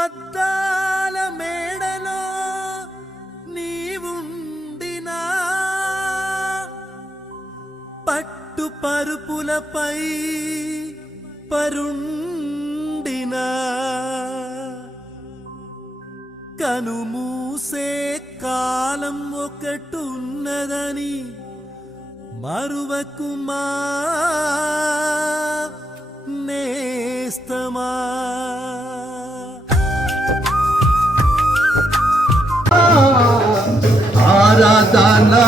అద్దాల మేడలో నీవుండినా, పట్టు పరుపులపై పరుండినా, కనుమూసే కాలం ఒకటున్నదని మరువకుమా నేస్తమా. ఆరాధనా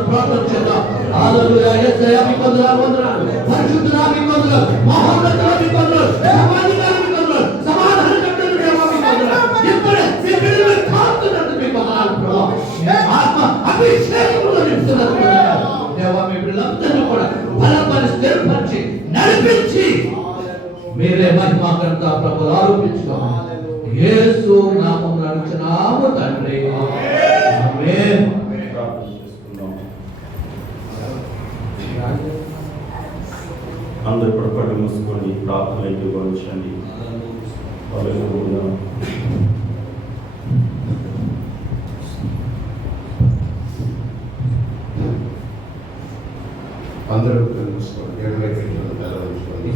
ప్రార్థన చేద్దాం. హల్లెలూయా. యేసయ్యా మీకు వందనాలు, పరిశుద్ధుడా మీకు వందనాలు, మహోన్నతుడా మీకు వందనాలు, సమాధిగా మీకు వందనాలు, సమాధానకర్తలు దేవా మీకు వందనాలు. ఇప్పుడే మీ బిడ్డలు కాస్తున్నట్టు మీకు వందనాలు ప్రభువా. ఆత్మ అభిషేకముతో నింపుతున్నారు దేవా. మీ బిడ్డలందరినీ కూడా బలపరిచి స్థిరపరిచి నడిపించి మీరే మహిమాకర్త ప్రభువు ఆరోపించుకోవాలి. యేసు నామమున అడుగుచున్నాము తండ్రి. ఆమేన్. అందరూ కూడా కళ్ళు మూసుకోండి, ప్రార్థనలు గౌరవించండి. అందరూ కళ్ళు మూసుకోండి, గౌరవించుకోండి.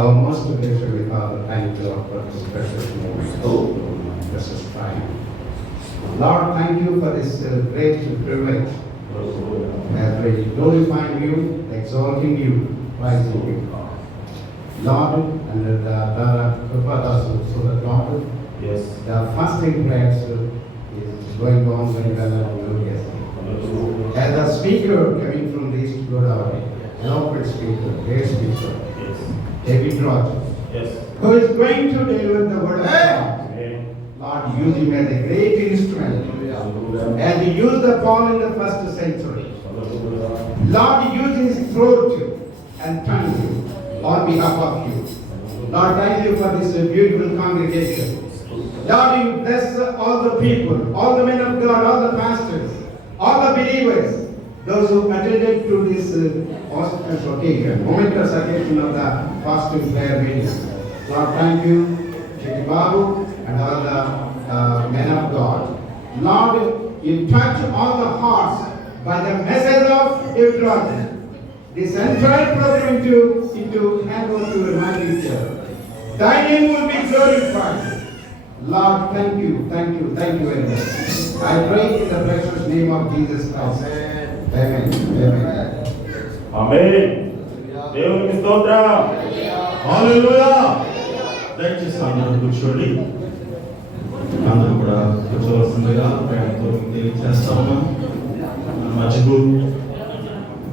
Our most graciously Father, thank you Lord for this precious moment, precious time. Lord, thank you for this great privilege. As we glorifying you, exalting you, praising you, Lord, and the so the Lord, yes, the fasting prayers is going on very well and gloriously. As a speaker coming from the East Godavari, eloquent speaker, great speaker, yes, David Rogers, yes, who is going to deliver the word of God. amen. Lord, use him as a great instrument. As he used the Paul in the first century. Lord, use his throat and tongue on behalf of you. Lord, thank you for this beautiful congregation. Lord, you bless all the people, all the men of God, all the pastors, all the believers, those who attended to this auspicious occasion, momentous occasion of the fasting prayer meeting. Lord, thank you, Chiki Babu, and all the men of God. Lord, you touch all the hearts by the message of Abraham. This entire program into hand over to your mighty teacher. Thy name will be glorified. Lord, thank you very much. I pray in the precious name of Jesus Christ. Amen. Amen. ఆమేన్. దేవునికి స్తోత్రం. హల్లెలూయా. దయచేసి అందరూ కూర్చోండి. అందరూ కూడా కూర్చోవలసిందిగా ప్రేమతో తెలియజేస్తా ఉన్నాం. మన మధ్యకు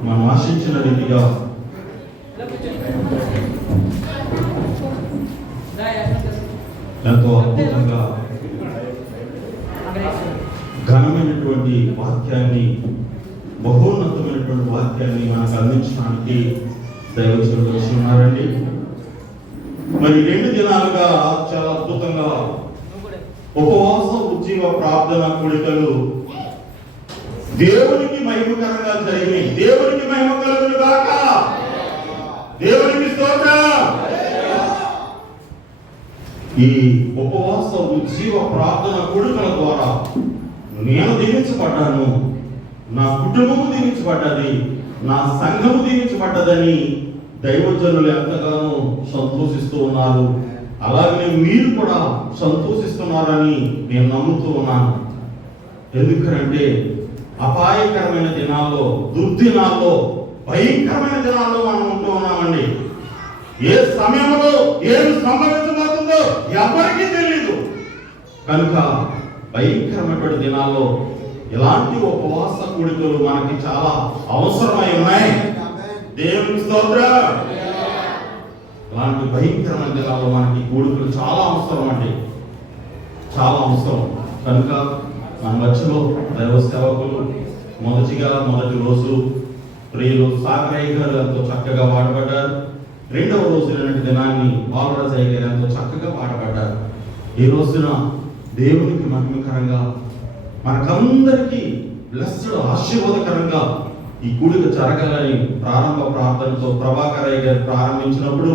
మనం ఆశించిన రీతిగా ఎంతో అద్భుతంగా ఘనమైనటువంటి వాక్యాన్ని, బహోన్నతమైనటువంటి వాక్యాన్ని మనకు అందించడానికి దైవజనులు వచ్చి ఉన్నారండి. మరి 2 దినాలుగా చాలా అద్భుతంగా ఉపవాస ఉజ్జీవ ప్రార్థన కూడికలు దేవునికి మహిమకరంగా జరిగినాయి. దేవునికి మహిమ కలుగును గాక. దేవునికి స్తోత్రం. ఈ ఉపవాస ఉజ్జీవ ప్రార్థన కూడికల ద్వారా నేను దీవించబడ్డాను, నా కుటుంబము దీవించబడ్డది, నా సంఘము దీవించబడ్డదని దైవజనులు ఎంతగానో సంతోషిస్తూ ఉన్నారు. అలాగనే మీరు కూడా సంతోషిస్తున్నారని నేను నమ్ముతూ ఉన్నాను. ఎందుకంటే అపాయకరమైన దినాల్లో, దుర్దినాల్లో, భయంకరమైన దినాల్లో మనం ఉంటూ ఉన్నామండి. ఏ సమయంలో ఏమి సంభవించబోతుందో ఎవరికీ తెలియదు. కనుక భయంకరమైన దినాల్లో ఇలాంటి ఉపవాస కూడికలు మనకి చాలా అవసరమై ఉన్నాయి. దేవునికి స్తోత్రం. ఇలాంటి భయంకరమైన దినాల్లో మనకి కూడికలు చాలా అవసరం అండి, చాలా అవసరం. కనుక మన మధ్యలో దైవ సేవకులు మొదటి రోజు ప్రియులు సాగరయ్య గారు ఎంతో చక్కగా వాడబడ్డారు. రెండవ రోజు దినాన్ని బాలరాజయ్య గారు ఎంతో చక్కగా వాడబడ్డారు. ఈ రోజున దేవునికి మహిమకరంగా, మనకందరికీ బ్లెస్డ్, ఆశీర్వాదకరంగా ఈ కూడిక జరగాలని ప్రారంభ ప్రార్థనతో ప్రభాకరయ్య గారు ప్రారంభించినప్పుడు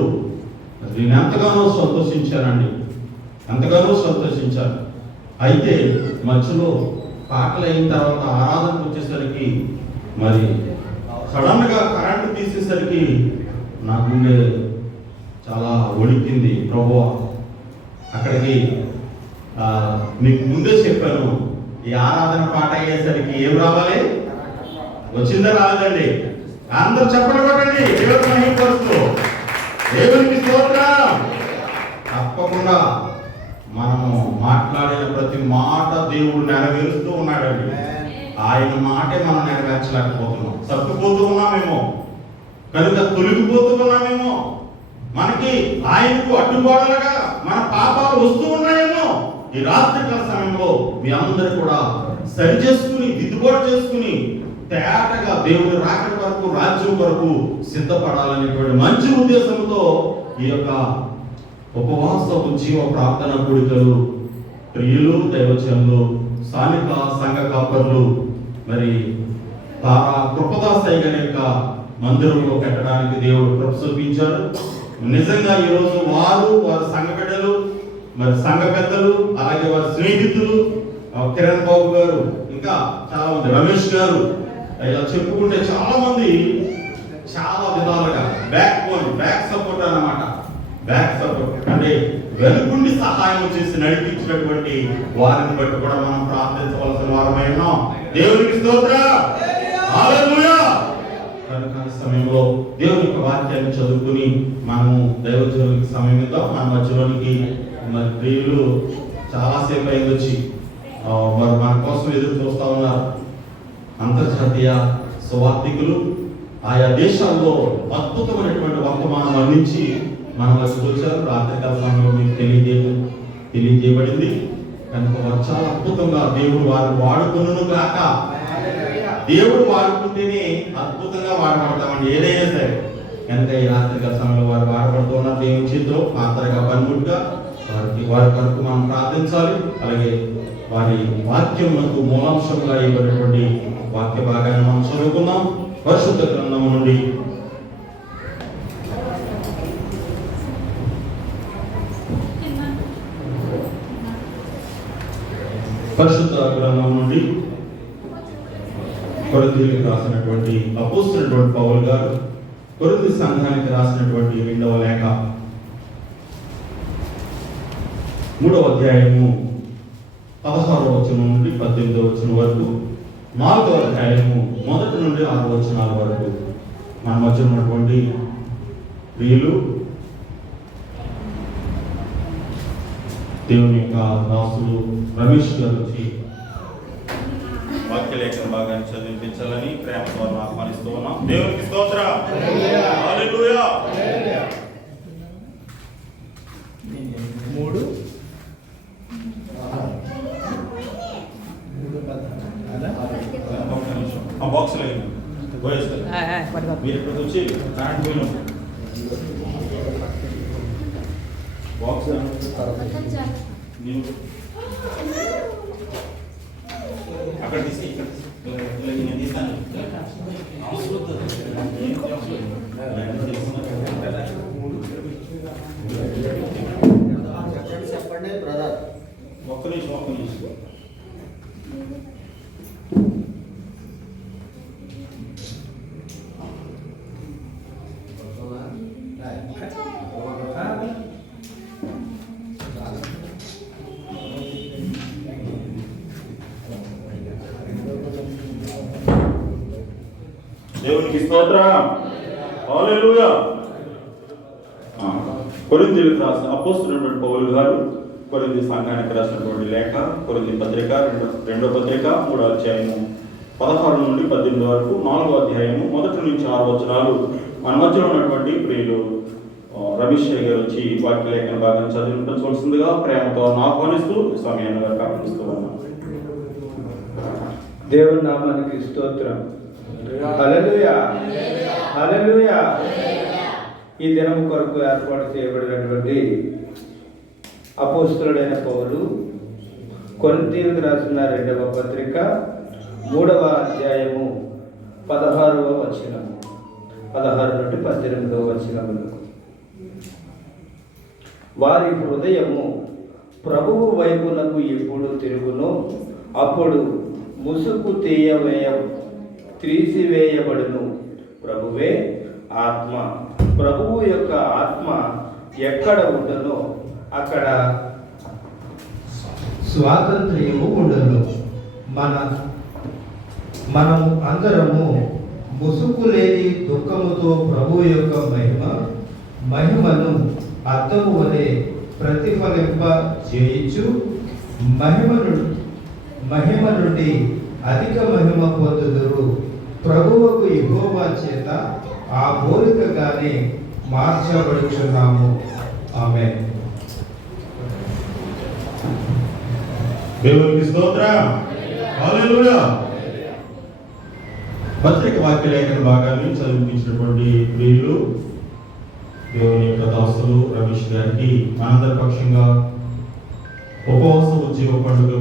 నేను ఎంతగానో సంతోషించానండి, ఎంతగానో సంతోషించాను. అయితే మధ్యలో పాటలు అయిన తర్వాత ఆరాధనకు వచ్చేసరికి మరి సడన్ గా కరెంటు తీసేసరికి నా గుండె చాలా వణికింది. ప్రభువా, అక్కడికి మీకు ముందే చెప్పాను, ఈ ఆరాధన పాట అయ్యేసరికి ఏం రావాలి, వచ్చిందా రాలేదండి? అందరూ చెప్పండి కొట్టండి. దేవుని మహిమపరుస్తూ, దేవునికి స్తోత్రం. తప్పకుండా మనము మాట్లాడిన ప్రతి మాట దేవుడు నెరవేరుస్తూ ఉన్నాడండి. ఆయన మాటే మనం నెరవేర్చలేకపోతున్నాం, తప్పిపోతూ ఉన్నామేమో, కనుక తొలగిపోతూ ఉన్నామేమో, మనకి ఆయనకు అడ్డుగోడలుగా మన పాపాలు వస్తూ ఉన్నాయేమో. ఈ రాత్రికాల సమయంలో మీ అందరూ కూడా సరి చేసుకుని, దిద్దుబాటు చేసుకుని, తేటగా దేవుని రాకడ వరకు, రాజ్యం వరకు సిద్ధపడాలనేటువంటి మంచి ఉద్దేశంతో ఈ యొక్క ఉపవాసపు జీవ ప్రార్థన కూడికలు ప్రియులు, దైవజనులు, స్థానిక సంఘ కాపర్లు, మరి తారా కృపదాసయ్య గారి యొక్క మందిరంలో పెట్టడానికి దేవుడు కృప చూపించాడు. నిజంగా ఈరోజు వారి సంఘ బిడ్డలు, మరి సంఘ పెద్దలు, అలాగే వారి స్నేహితులు, కిరణ్ బాబు గారు, ఇంకా చాలా మంది, రమేష్ గారు, ఇలా చెప్పుకుంటే చాలా మంది చాలా విధాలుగా బ్యాక్ సపోర్ట్ అన్నమాట. బ్యాక్ సపోర్ట్ అంటే వెనుకుండి సహాయం చేసి నడిపించినటువంటి వారిని బట్టి కూడా మనం ప్రార్థించవలసిన వారమై ఉన్నాం. దేవునికి స్తోత్రం. హల్లెలూయా. కనుక సమయంలో దేవుని యొక్క వాక్యాన్ని చదువుకుని మనము దైవజనులకి సమయం ఇద్దాం. మన మధ్యలోనికి మరి ప్రియులు చాలాసేపు అయింది వచ్చి మరి మన కోసం ఎదురు చూస్తా ఉన్నారు. అంతర్జాతీయ సువార్థికులు ఆయా దేశాల్లో అద్భుతమైనటువంటి వర్తమానం అందించి మన వద్దకు వచ్చారు. రాత్రికాల సమయంలో మీకు తెలియజేయబడింది. కనుక వారు చాలా అద్భుతంగా దేవుడు వారు వాడుకును కాక, దేవుడు వాడుకుంటేనే అద్భుతంగా వాడబడతామండి ఏదైనా సరే. కనుక ఈ రాత్రికాల సమయంలో వారు వాడబడుతున్న దేవుని చేతిలో పాత్రగా పనిముట్టుగా వారి కొరకు మనం ప్రార్థించాలి. అలాగే వారి వాక్యమునకు మూలాంశంగా ఇవ్వబడినటువంటి వాక్య భాగాన్ని మనం చదువుకుందాం. పరిశుద్ధ గ్రంథము నుండి కొరింథీయులకు రాసినటువంటి అపోస్తలుడైన పౌలు గారు కొరింథీ సంఘానికి రాసినటువంటి 2వ లేఖ 3వ అధ్యాయము 16వ వచనం నుండి 18వ వచనం వరకు, 4వ అధ్యాయము 1 నుండి 6 వచనాల వరకు మన మధ్య ఉన్నటువంటి ప్రియులు దేవుని యొక్క దాసులు రమేష్ గారు వచ్చి వాక్యలేఖన భాగాన్ని చదివించాలని ప్రేమతో ఆహ్వానిస్తూ ఉన్నాం. దేవునికి స్తోత్రం. హల్లెలూయా. 3 బాక్స్ లో మీరు ఇప్పుడు వచ్చి కరెంట్ పోయిన బాక్స్ అక్కడ తీసి ఇక్కడ నేను తీస్తాను. చెప్పండి బ్రదర్. ఒక్క నిమిషం. దేవునికి స్తోత్రం. హల్లెలూయా. కొరింథీయులకు రాసిన అపోస్తలుడైన పౌలు గారు కొరింథీ సంఘానికి రాసినటువంటి లేఖ, కొరింథీ పత్రిక, రెండో పత్రిక 3వ అధ్యాయము 16 నుండి 18 వరకు, 4వ అధ్యాయము 1 నుంచి 6 వచనాలు మన మధ్యలో ఉన్నటువంటి ప్రియులు రమేష్ గారు వచ్చి వాక్య లేఖన భాగం చదివించవలసిందిగా ప్రేమతో ఆహ్వానిస్తూ సమయాన్ని కాపాడిస్తూ ఉన్నాం. దేవుని నామానికి స్తోత్రం. హల్లెలూయా, హల్లెలూయా. ఈ దినం కొరకు ఏర్పాటు చేయబడినటువంటి అపోస్తలుడైన పౌలు కొరింథీయులకు రాసిన 2వ పత్రిక 3వ అధ్యాయము 16వ వచనము 16 నుండి 18వ వచనములు. వారి హృదయము ప్రభువు వైపునకు ఎప్పుడు తిరుగునో అప్పుడు ముసుగు తీసివేయబడును. ప్రభువే ఆత్మ. ప్రభువు యొక్క ఆత్మ ఎక్కడ ఉండునో అక్కడ స్వాతంత్ర్యము ఉండదు. మనము అందరము ముసుగు లేని దుఃఖముతో ప్రభు యొక్క మహిమను అద్దము వలె ప్రతిఫలింప చేయించు మహిమ నుండి అధిక మహిమ పొందుదురు. ప్రభువుకు యెహోవా చేత ఆ పోలికగానే మార్చబడుచున్నాము. ఆమేన్. దేవునికి స్తోత్రం. హల్లెలూయా. పత్రిక వాక్య లేఖన భాగాన్ని చదివించినటువంటి ప్రియులు దేవుని యొక్క దాసులు రమేష్ గారికి మనందరి పక్షంగా ఉపవాస ఉద్యోగ పండుగ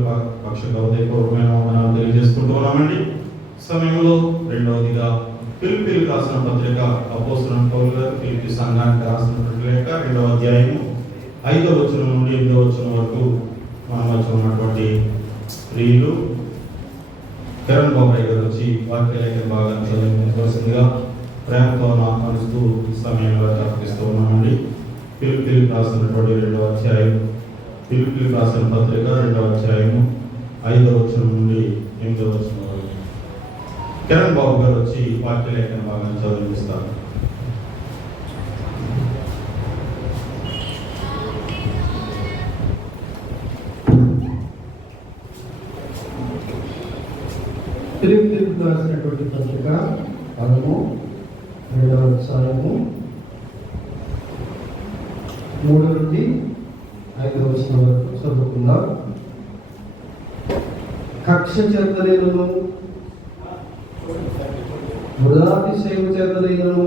పక్షంగా ఉదయపూర్వమైన వందనాలు తెలియజేసుకుంటూ ఉన్నామండి. సమయంలో రెండవదిగా ఫిలిప్పీలకు రాసిన పత్రిక అపోస్తలుడైన పౌలు గారు ఫిలిప్పీ సంఘానికి రాసినటువంటి లేఖ 2వ అధ్యాయము 5వ వచనం నుండి 8వ వచనం వరకు మన మధ్య ఉన్నటువంటి ప్రియులు కిరణ్ బాబాయ్ గారు వచ్చి వాక్య లేఖన భాగాన్ని చదివించవలసిందిగా ప్రేమతో ఆహ్వానిస్తూ సమయంలో తర్పిస్తూ ఉన్నామండి. ఫిలిప్పీలకు రాసినటువంటి 2వ అధ్యాయం, ఫిలిప్పీలకు రాసిన పత్రిక 2వ అధ్యాయము 5వ వచనం నుండి 8వ వచనం వరకు కిరణ్ బాబు గారు వచ్చి వాక్య లేఖన భాగాన్ని చదివిస్తారు. ఫిలిప్పీయులకు రాసినటువంటి పత్రిక 2వ అధ్యాయము 3 నుండి 5వ వచనం వరకు చదువుకుందాం. కక్ష చేతలేను, వృధాతిశయము చేతలేను,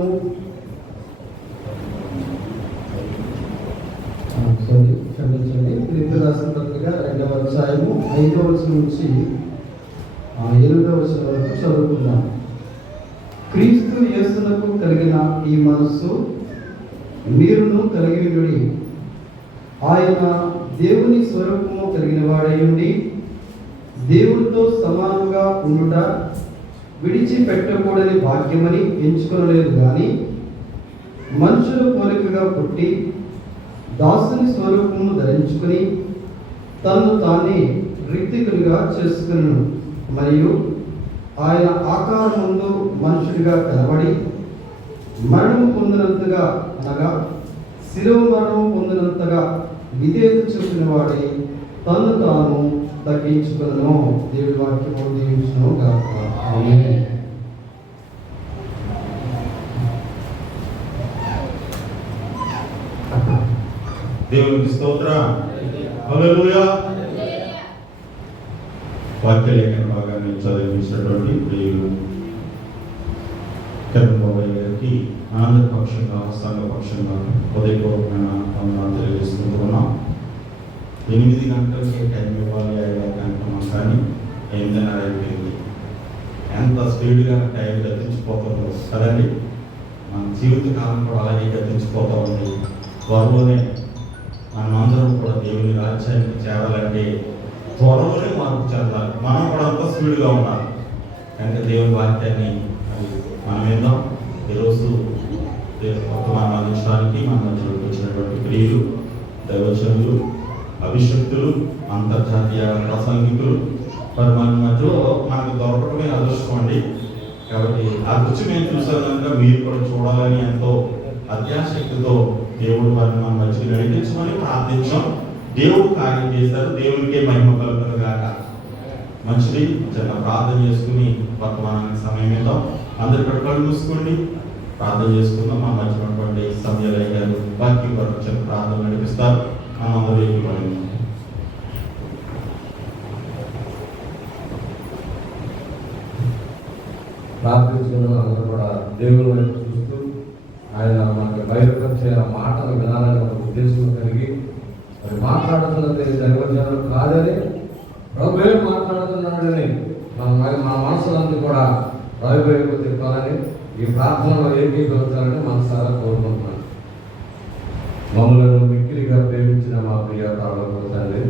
క్షమించండి. ఫిలిప్పీయులకు రాసిన పత్రిక 2వ అధ్యాయము 5వ వచనం నుంచి 8వ వచనం వరకు చదువుకుందాం. క్రీస్తు యేసునకు కలిగిన ఈ మనస్సు మీరును కలిగి ఉండి, ఆయన దేవుని స్వరూపము కలిగిన వాడై ఉండి దేవుడితో సమానంగా ఉండుట విడిచిపెట్టకూడని భాగ్యమని ఎంచుకొనలేదు కానీ మనుషుల పోలికగా పుట్టి దాసుని స్వరూపము ధరించుకుని తనను తానే రిక్తికునిగా చేసుకును. మరియు ఆయన ఆకారముందు మనుషుడిగా కనబడి మరణము పొందినంతగా, అనగా శిలువ మరణము పొందినంతగా విధేయత చూపిన వాడి తను తాను తగ్గించుకును. దేవుడి వాక్యము దీవించును గాక. ఆమేన్. దేవునికి స్తోత్రం. హల్లెలూయా. వాక్య లేఖన భాగాన్ని చదివించినటువంటి ప్రియులు కిరణ్ బాబాయ్ గారికి ఆనంద పక్షంగా, సంఘ పక్షంగా ఉదయపూర్వకమైన వందనాలు తెలియజేసుకుంటూ ఉన్నాం. 8 గంటలకి టైం ఇవ్వాలి, 5 గంటలు కానీ 8:30 అయిపోయింది. ఎంత స్పీడ్గా టైం గతించిపోతుందో కదండి. మన జీవితకాలం కూడా అలాగే గతించిపోతూ ఉంది. త్వరలోనే మనం అందరం కూడా దేవుని రాజ్యానికి చేరాలంటే త్వరలోనే మార్పు చెందాలి. మనం కూడా అంత స్పీడ్గా ఉండాలి. కనుక దేవుని వాక్యాన్ని మనం విందాం. ఈరోజు వర్తమానం అందించడానికి మన మధ్యలోకి వచ్చినటువంటి ప్రియులు, దైవజనులు, అభిషక్తులు, అంతర్జాతీయ ప్రసంగికులు, మరి మన మధ్యలో మనకు దొరకటమే అదృష్టం అండి. కాబట్టి ఆ రుచి మేము చూసాం కనుక మీరు కూడా చూడాలని ఎంతో అత్యాశక్తితో దేవుడు వారిని మన మధ్యకి నడిపించమని ప్రార్థించాం. దేవుడు కార్యం చేశారు. దేవునికే మహిమ కలుగును గాక. మంచిది, చాలా ప్రార్థన చేసుకుని వర్తమానానికి సమయం ఇద్దాం. అందరి కూడా కళ్ళు మూసుకోండి, ప్రార్థన చేసుకుందాం. మా మధ్య ఉన్నటువంటి సమయాలు గారు వాక్యం కొరకు చిన్న ప్రార్థన నడిపిస్తారు. మనం అందరూ ఏకీభవించాం. ప్రార్థించుకున్న అందరూ కూడా దేవుని వైపు చూస్తూ ఆయన మనకి బయలుపరిచే ఆ మాటలు వినాలని ఒక ఉద్దేశం కలిగి మరి మాట్లాడుతున్నది దైవజనులు కాదని ప్రభువే మాట్లాడుతున్నాడని మన మనసులంతా కూడా ప్రభు వైపు తిప్పాలని ఈ ప్రార్థనలో ఏకీభవించాలని మనసారా కోరుకుంటున్నాను. మమ్మల్ని మిక్కిలిగా ప్రేమించిన మా ప్రియ పరలోకపు తండ్రి,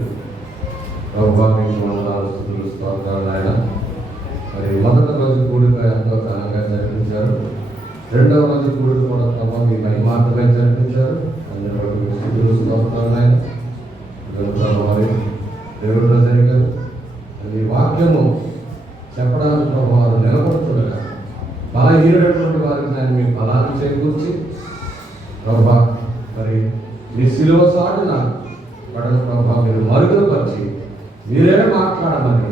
ప్రభువానికి వందనాలు, స్తుతులు, స్తోత్రాలు ఆయన. మరి మొదటి రోజు కూడిక ఎంతో ఘనంగా జరిపించారు. రెండవ రోజు కూడిక కూడా ప్రభావ మీ మహిమార్థంగా జరిపించారు. అందరూ స్తుతులు, స్తోత్రాలు ఆయన. మరి దేవుడు జరిగారు. ఈ వాక్యము చెప్పడానికి ప్రభావాలు నిలబడుతుండగా బలహీనటువంటి వారికి దాన్ని మీ బలాన్ని చేకూర్చి ప్రభా మరి మీ సిలువ సాటున పడని ప్రభావ మీరు మరుగుపరిచి మీరే మాట్లాడమని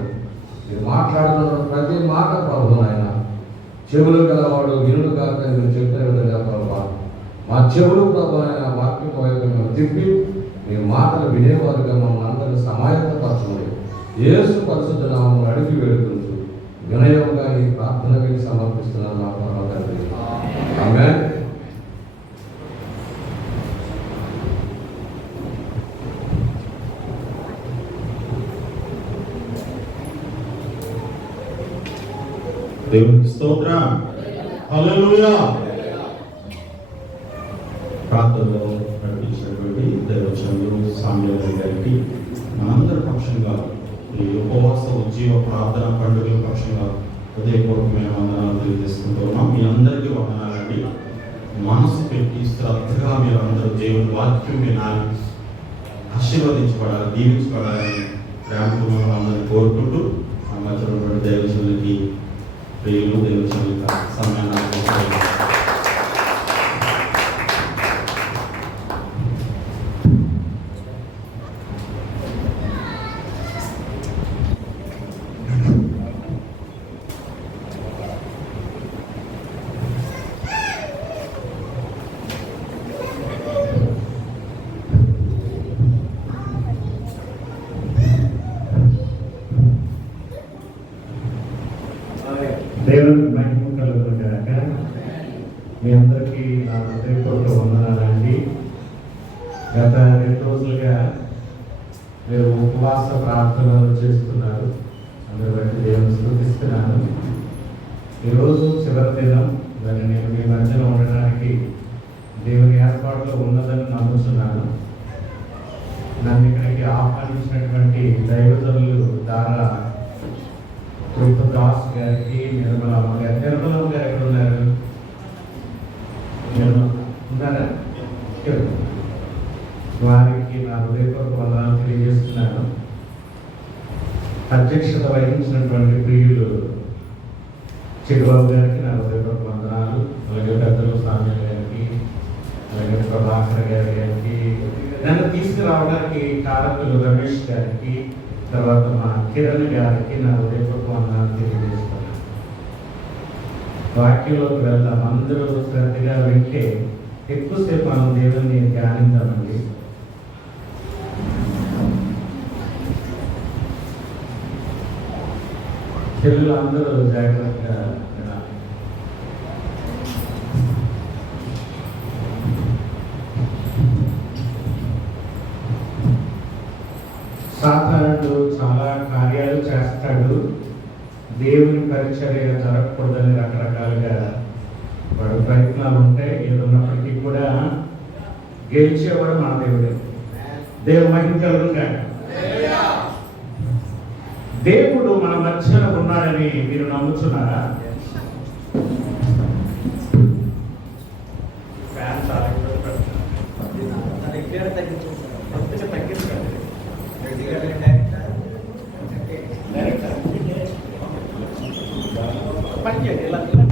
మీరు మాట్లాడుతున్న ప్రతి మాట ప్రభు ఆయన చెవులు గలవాడు వినుడు కాక మీరు చెప్పిన విధంగా ప్రభా మా చెవులు ప్రభు ఆయన వాక్యం వైపు మేము తిప్పి మీ మాటలు వినేవారుగా మమ్మల్ని అందరినీ సమాయత్తపరచండి. యేసు పరిశుద్ధ నామమును అడిగి వేడుకుంటూ వినయంగా ఈ ప్రార్థనకి సమర్పిస్తున్నాను మా పరమ తండ్రి. ఆమేన్. దేవునికి స్తోత్రం. హల్లెలూయా. ప్రార్థనలో నడిపించినటువంటి దైవజనులు సామ్యుయేలు గారికి మనందరి పక్షంగా ఈ ఉపవాస ఉజ్జీవ ప్రార్థన పండుగల పక్షంగా హృదయపూర్వకమైన వందనాలు తెలియజేసుకుంటున్నాం. మీ అందరికీ వందనాలండి. మనసు పెట్టి శ్రద్ధగా మీరు అందరూ దేవుని వాక్యం వినాలి, ఆశీర్వదించబడాలి, దీవించబడాలని ప్రేమతో అందరినీ కోరుకుంటూ ఆ మధ్యలో ఉన్నటువంటి దైవజనులకి ప్రియులు దైవజనుల సమయాన్ని దేవునికి మహిమ కలుగును గాక. మీ అందరికీ నా హృదయపూర్వక వందనాలండి. గత 2 రోజులుగా మీరు ఉపవాస ప్రార్థనలు చేస్తున్నారు. అందరి బట్టి దేవుని స్తుతిస్తున్నాను. ఈరోజు చివరి దినం. మరి నేను మీ మధ్యలో ఉండడానికి దేవుని ఏర్పాటులో ఉన్నదని నమ్ముతున్నాను. నన్ను ఇక్కడికి ఆహ్వానించినటువంటి దైవజనులు ద్వారా దాస్ గారికి, నిర్మలమ్మ గారు. నిర్మలమ్మ గారు ఎక్కడ ఉన్నారు? ఉన్నారా? వారికి నా హృదయపూర్వక వందనాలు తెలియజేస్తున్నాను. అధ్యక్షత వహించినటువంటి ప్రియులు చిరుబాబు గారికి నా హృదయపూర్వక వందనాలు. అలాగే పెద్దలు సామ్యుయేలు గారికి, అలాగే ప్రభాకర్ గారికి, నన్ను తీసుకురావడానికి కారకులు రమేష్ గారికి, తర్వాత మా కిరణ్ గారికి నా హృదయపూర్వక వందనాలు తెలియజేస్తున్నాను. వాక్యంలోకి వెళ్దాం. అందరూ శ్రద్ధగా వింటే ఎక్కువసేపు మనం దేవుని ధ్యానిద్దామండి. తెలుగులో అందరూ జాగ్రత్తగా వినాలి. సాతానుడు చాలా కార్యాలు చేస్తాడు. దేవుని పరిచర్య జరగకూడదని రకరకాలుగా వాడు ప్రయత్నాలు ఉంటాయి. ఏదున్నప్పటికీ కూడా గెలిచేవాడు మన దేవుడే. దేవుడు మహిమ కలుగును గాక. దేవుడు మన మధ్యలో ఉన్నాడని మీరు నమ్ముతున్నారా? పని చేయండి.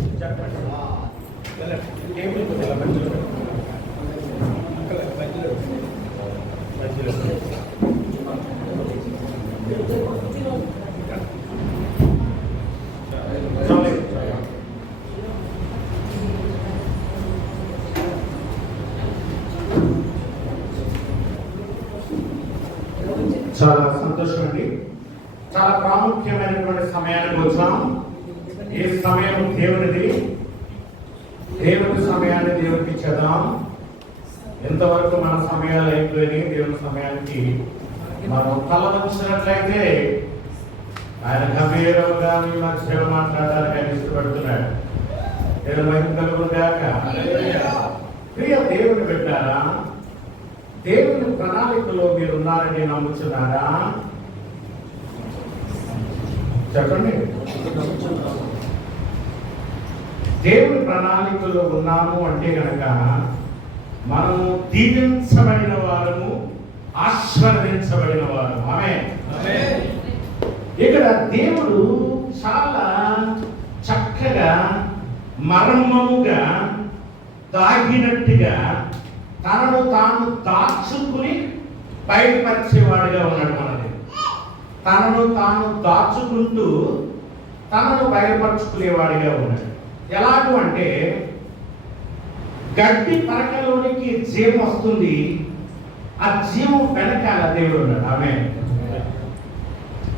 చాలా సంతోషం అండి. చాలా ప్రాముఖ్యమైనటువంటి సమయానికి వచ్చాం. ఈ సమయం దేవునిది. దేవుని సమయాన్ని దేవునికి ఇచ్చేద్దాం. ఎంతవరకు మన సమయాలు అయిపోయినాయి. దేవుని సమయానికి మనం తల వంచినట్లయితే ఆయన గంభీరంగా మీ మధ్యలో మాట్లాడాలని ఆయన ఇష్టపడుతున్నాడు. నేను మహిమ కలుగుగాక. ప్రియ దేవుని పెట్టారా? దేవుని ప్రణాళికలో మీరు ఉన్నారని నమ్ముతున్నారా? చెప్పండి. దేవుని ప్రణాళికలో ఉన్నాము అంటే కనుక మనము దీవించబడిన వారము, ఆశీర్వదించబడిన వారు. ఆమేన్. ఇక్కడ దేవుడు చాలా చక్కగా మర్మముగా దాగినట్టుగా తనను తాను దాచుకుని బయటపరిచేవాడుగా ఉన్నాడు. మనది తనను తాను దాచుకుంటూ తనను బయటపరుచుకునేవాడిగా ఉన్నాడు. ఎలాగూ అంటే గడ్డి పరకలోనికి జీవం వస్తుంది. ఆ జీవం వెనకాల దేవుడు ఉన్నాడు. ఆమేన్.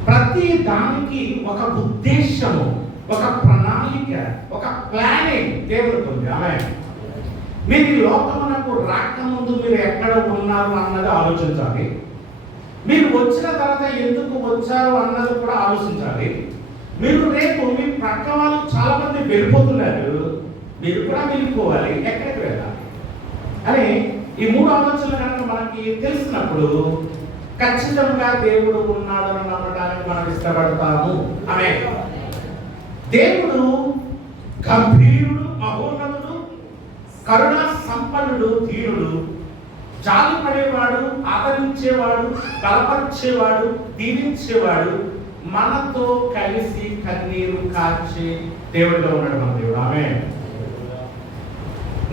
ప్రతి దానికి ఒక ఉద్దేశము, ఒక ప్రణాళిక, ఒక ప్లానింగ్ దేవుడికి ఉంది. ఆమేన్. మీరు ఈ లోకమునకు రాకముందు మీరు ఎక్కడ ఉన్నారు అన్నది ఆలోచించాలి. మీరు వచ్చిన తర్వాత ఎందుకు వచ్చారు అన్నది కూడా ఆలోచించాలి. మీరు రేపు మీ ప్రక్క వాళ్ళు చాలా మంది వెళ్ళిపోతున్నారు, మీరు కూడా వెళ్ళిపోవాలి. ఎక్కడికి వెళ్ళాలి అని ఈ మూడు ఆలోచనలు కనుక మనకి తెలిసినప్పుడు ఖచ్చితంగా దేవుడు ఉన్నాడని నమ్మడానికి మనం ఇష్టపడతాము. ఆమేన్. దేవుడు గంభీరుడు, మహోన్నతుడు, కరుణా సంపన్నుడు, ధీరుడు, జాలి పడేవాడు, ఆదరించేవాడు, బలపరిచేవాడు, దీవించేవాడు, మనతో కలిసి కన్నీరు కార్చే దేవుడిగా ఉన్నాడు మన దేవుడు. ఆమేన్.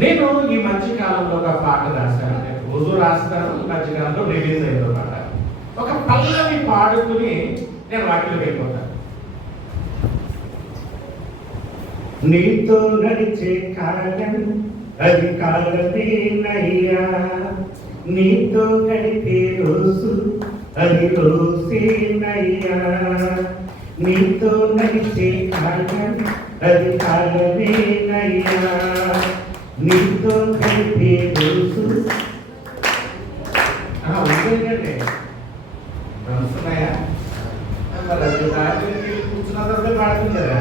నేను ఈ మధ్య కాలంలో ఒక పాట రాశాను. నేను రోజు రాస్తాను. ఈ మధ్య కాలంలో రిలీజ్ అయింది పాట. ఒక పల్లవి పాడుకుని నేను వాటిలో వెళ్ళిపోతాను. నీతో నడిచే కాలం అది కాలమేనయ్యా, నీతో గడిపే రోజు అది రోజేనయ్యా, నీతో నడిచే కాలం అది కాలమేనయ్యా, నీతో గడిపే రోజు ఉందంటే వస్తున్నాయా? కూర్చున్న తర్వాత పాడుతుంది కదా.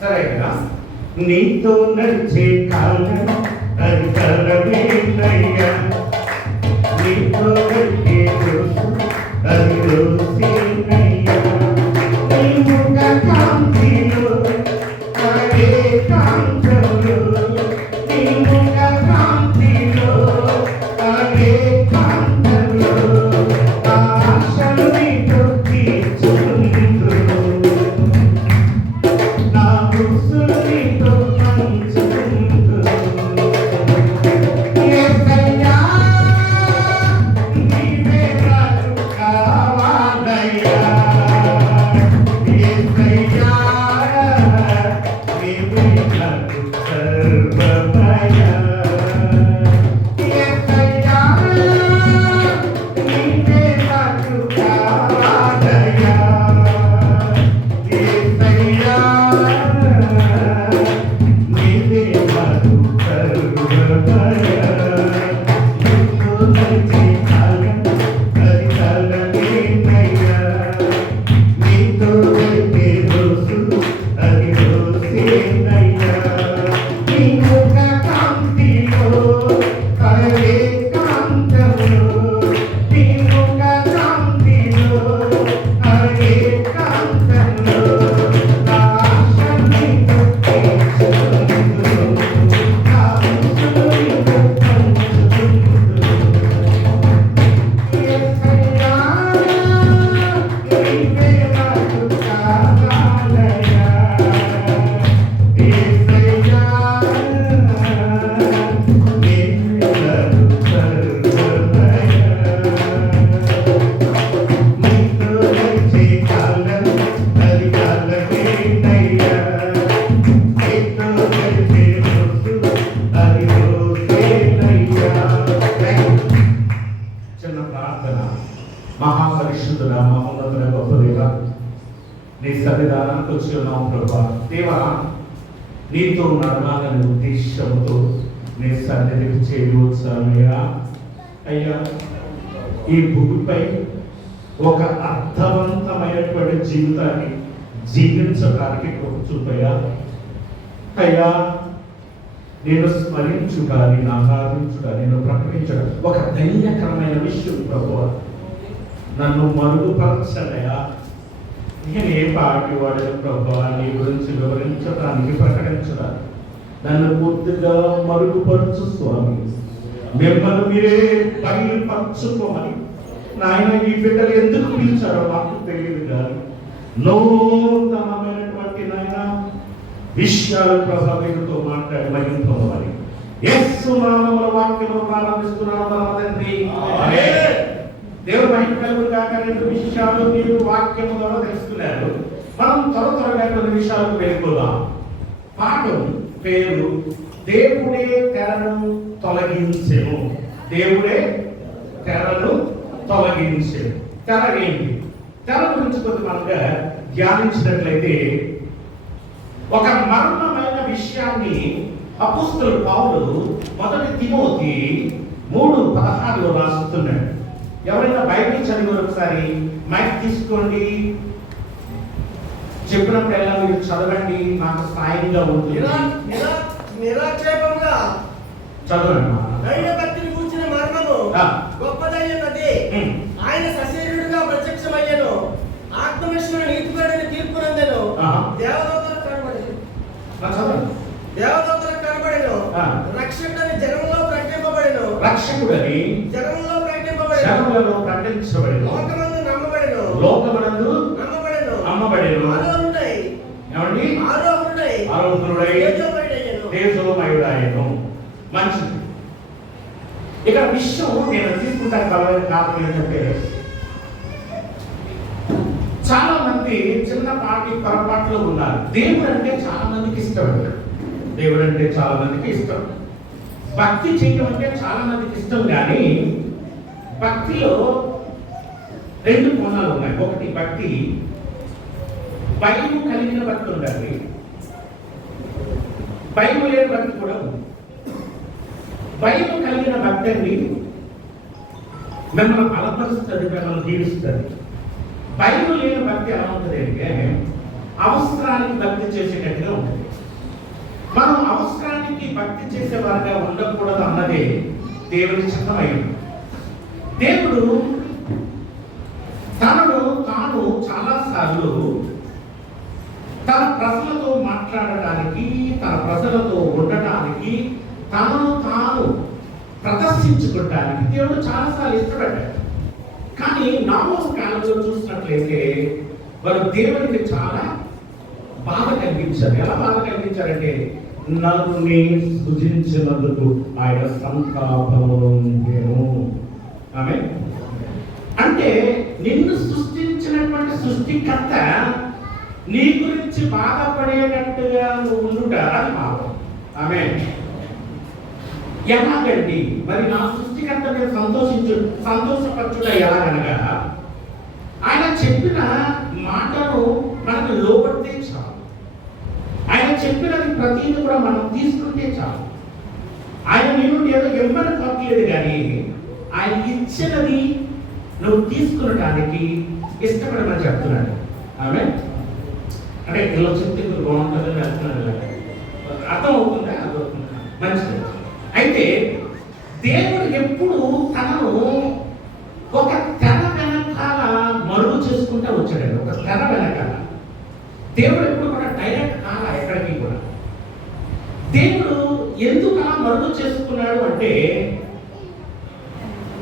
సరే కదా. నీతో నడిచే కాలం అది కాలమేనయ్యా, నీతో గడిపే రోజు అది రోజేనయ్యా, నీ ముఖ కాంతిలో అదే కాంతిలో, నీ ముఖ కాంతిలో అదే కాంతిలో ఆశలు నీతో తీర్చుకుంటూ నా మనసులు నీతో పంచుకుంటూ యేసయ్యా ప్రార్థన. మహాపరిశుద్ధుడ, మహోన్నతుడ, గొప్ప దేవ, నీ సన్నిధానానికి వచ్చి ఉన్నాం ప్రభా. దేవా, నీతో నడవాలని ఉద్దేశంతో నీ సన్నిధికి చేరువచ్చామయ్యా. అయ్యా, ఈ భూమిపై ఒక అర్థవంతమైనటువంటి జీవితాన్ని జీవించడానికి చూపయ్యా. అయ్యా, నేను స్మరించుట, నేను ఆరాధించుట, నేను ప్రకటించడం ఒక ధైర్యకరమైన విషయం ప్రభువా. నన్ను మరుగుపరచడయా. నేను ఏ పాటి వాడను ప్రభువా, నీ గురించి వివరించడానికి, ప్రకటించడానికి నన్ను పూర్తిగా మరుగుపరచు స్వామి. మిమ్మల్ని మీరే బయలుపరచుకోమని నాయన ఈ బిడ్డలు ఎందుకు పిలిచారో మాకు తెలియదు, కానీ నూతనమైనటువంటి నాయన విషయాలు ప్రభావితో మాట్లాడి మరింపమని యేసు నామములో వాక్యము ప్రారంభిస్తున్నాము తండ్రి. దేవుడు మహిమ కలుగును గాక. 2 విషయాలు మీరు వాక్యము ద్వారా తెలుసుకున్నారు. మనం త్వరగా కొన్ని విషయాలకు వెళ్ళిపోదాం. పాఠం పేరు దేవుడే తెరను తొలగించెను. దేవుడే తెరను తొలగించెను. తెర ఏంటి? తెర గురించి కొంతమందిగా ధ్యానించినట్లయితే ఒక మర్మమైన విషయాన్ని అపోస్తలుడు పౌలు 1 తిమోతి 3:16లో రాస్తున్నాడు. ఎవరైనా బైబిల్ చదివారు ఒకసారి మైక్ తీసుకోండి, చెప్పినప్పుడల్లా మీరు చదవండి, నాకు సాయంగా ఉంటుంది. నిరాక్షేపంగా చదవండి. దైవభక్తిని కూర్చున్న మర్మము గొప్పదైనది. ఆయన సశరీరుడుగా ప్రత్యక్షమయ్యను, ఆత్మవిశ్వను నీతిపరుడని తీర్పునందెను. దేవదూతలకు కనబడెను, దేవదూతలకు కనబడెను. రక్షకుడని జనములో ప్రకటింపబడెను, రక్షకుడని జనములో ప్రకటింపబడెను, జనములలో ప్రకటించబడెను, లోకమందు నమ్మబడెను, లోకమందు నమ్మబడెను, నమ్మబడెను. ఆరోహణుడై, ఏమండి? ఆరోహణుడై, ఆరోహణుడై తేజోమయుడాయెను. మంచిది. ఇక విషయం నేను తీసుకుంటాను బలమైన కారణం ఏంటంటే, చాలా మంది చిన్నపాటి పొరపాట్లు ఉన్నారు. దేవుడు అంటే చాలా మందికి ఇష్టం. దేవుడు అంటే చాలా మందికి ఇష్టం. భక్తి చేయడం అంటే చాలా మందికి ఇష్టం. కానీ భక్తిలో 2 కోణాలు ఉన్నాయి. ఒకటి భక్తి, భయం కలిగిన భక్తి ఉండాలి, భయం లేని భక్తి కూడా ఉంది. భయం కలిగిన భక్తి అండి మిమ్మల్ని బలపరుస్తుంది, మిమ్మల్ని దీవిస్తుంది. భయం లేని భక్తి ఎలా ఉంటుంది అంటే అవసరానికి భక్తి చేసేటట్టుగా ఉంటుంది. మనం అవసరానికి భక్తి చేసేవారుగా ఉండకూడదు అన్నదే దేవుని చిత్తమైనది. దేవుడు తనను తాను చాలాసార్లు తన ప్రజలతో మాట్లాడటానికి, తన ప్రజలతో ఉండటానికి, తనను తాను ప్రదర్శించుకోవడానికి దేవుడు చాలాసార్లు ఇష్టపడ్డాడు. కానీ నామోస్ కాలంలో చూసినట్లయితే వారు దేవునికి చాలా బాధ కలిగించారు. ఎలా బాధ కలిగించారంటే, నన్ను సృజించినందుకు ఆయన సంతాపమును ఆమె అంటే నిన్ను సృష్టించినటువంటి సృష్టికర్త నీ గురించి బాధపడేటట్టుగా నువ్వు ఉండుట అది పాపం. ఆమె ఎలాగండి మరి నా సృష్టికర్త మీద సంతోషపరచుట ఎలాగనగా ఆయన చెప్పిన మాటను మనకు లోపడితే చాలు. ఆయన చెప్పినది ప్రతిదీ కూడా మనం తీసుకుంటే చాలు. ఆయన నేను ఏదో ఇవ్వని తప్పలేదు, కానీ ఆయన ఇచ్చినది నువ్వు తీసుకునడానికి ఇష్టపడమని చెప్తున్నాడు. ఆమె అంటే ఇలా చెప్తే బాగుంటుందని వెళ్తున్నాడు. అర్థం అవుతుందా? అర్థమవుతుందా? మంచిది. అయితే దేవుడు ఎప్పుడు తనను ఒక తెర వెనకాల మరుగు చేసుకుంటూ వచ్చాడు. ఒక తెర వెనకాల దేవుడు ఎప్పుడు కూడా డైరెక్ట్ కాల ఎక్కడికి కూడా. దేవుడు ఎందుకు అలా మరుగు చేసుకున్నాడు అంటే,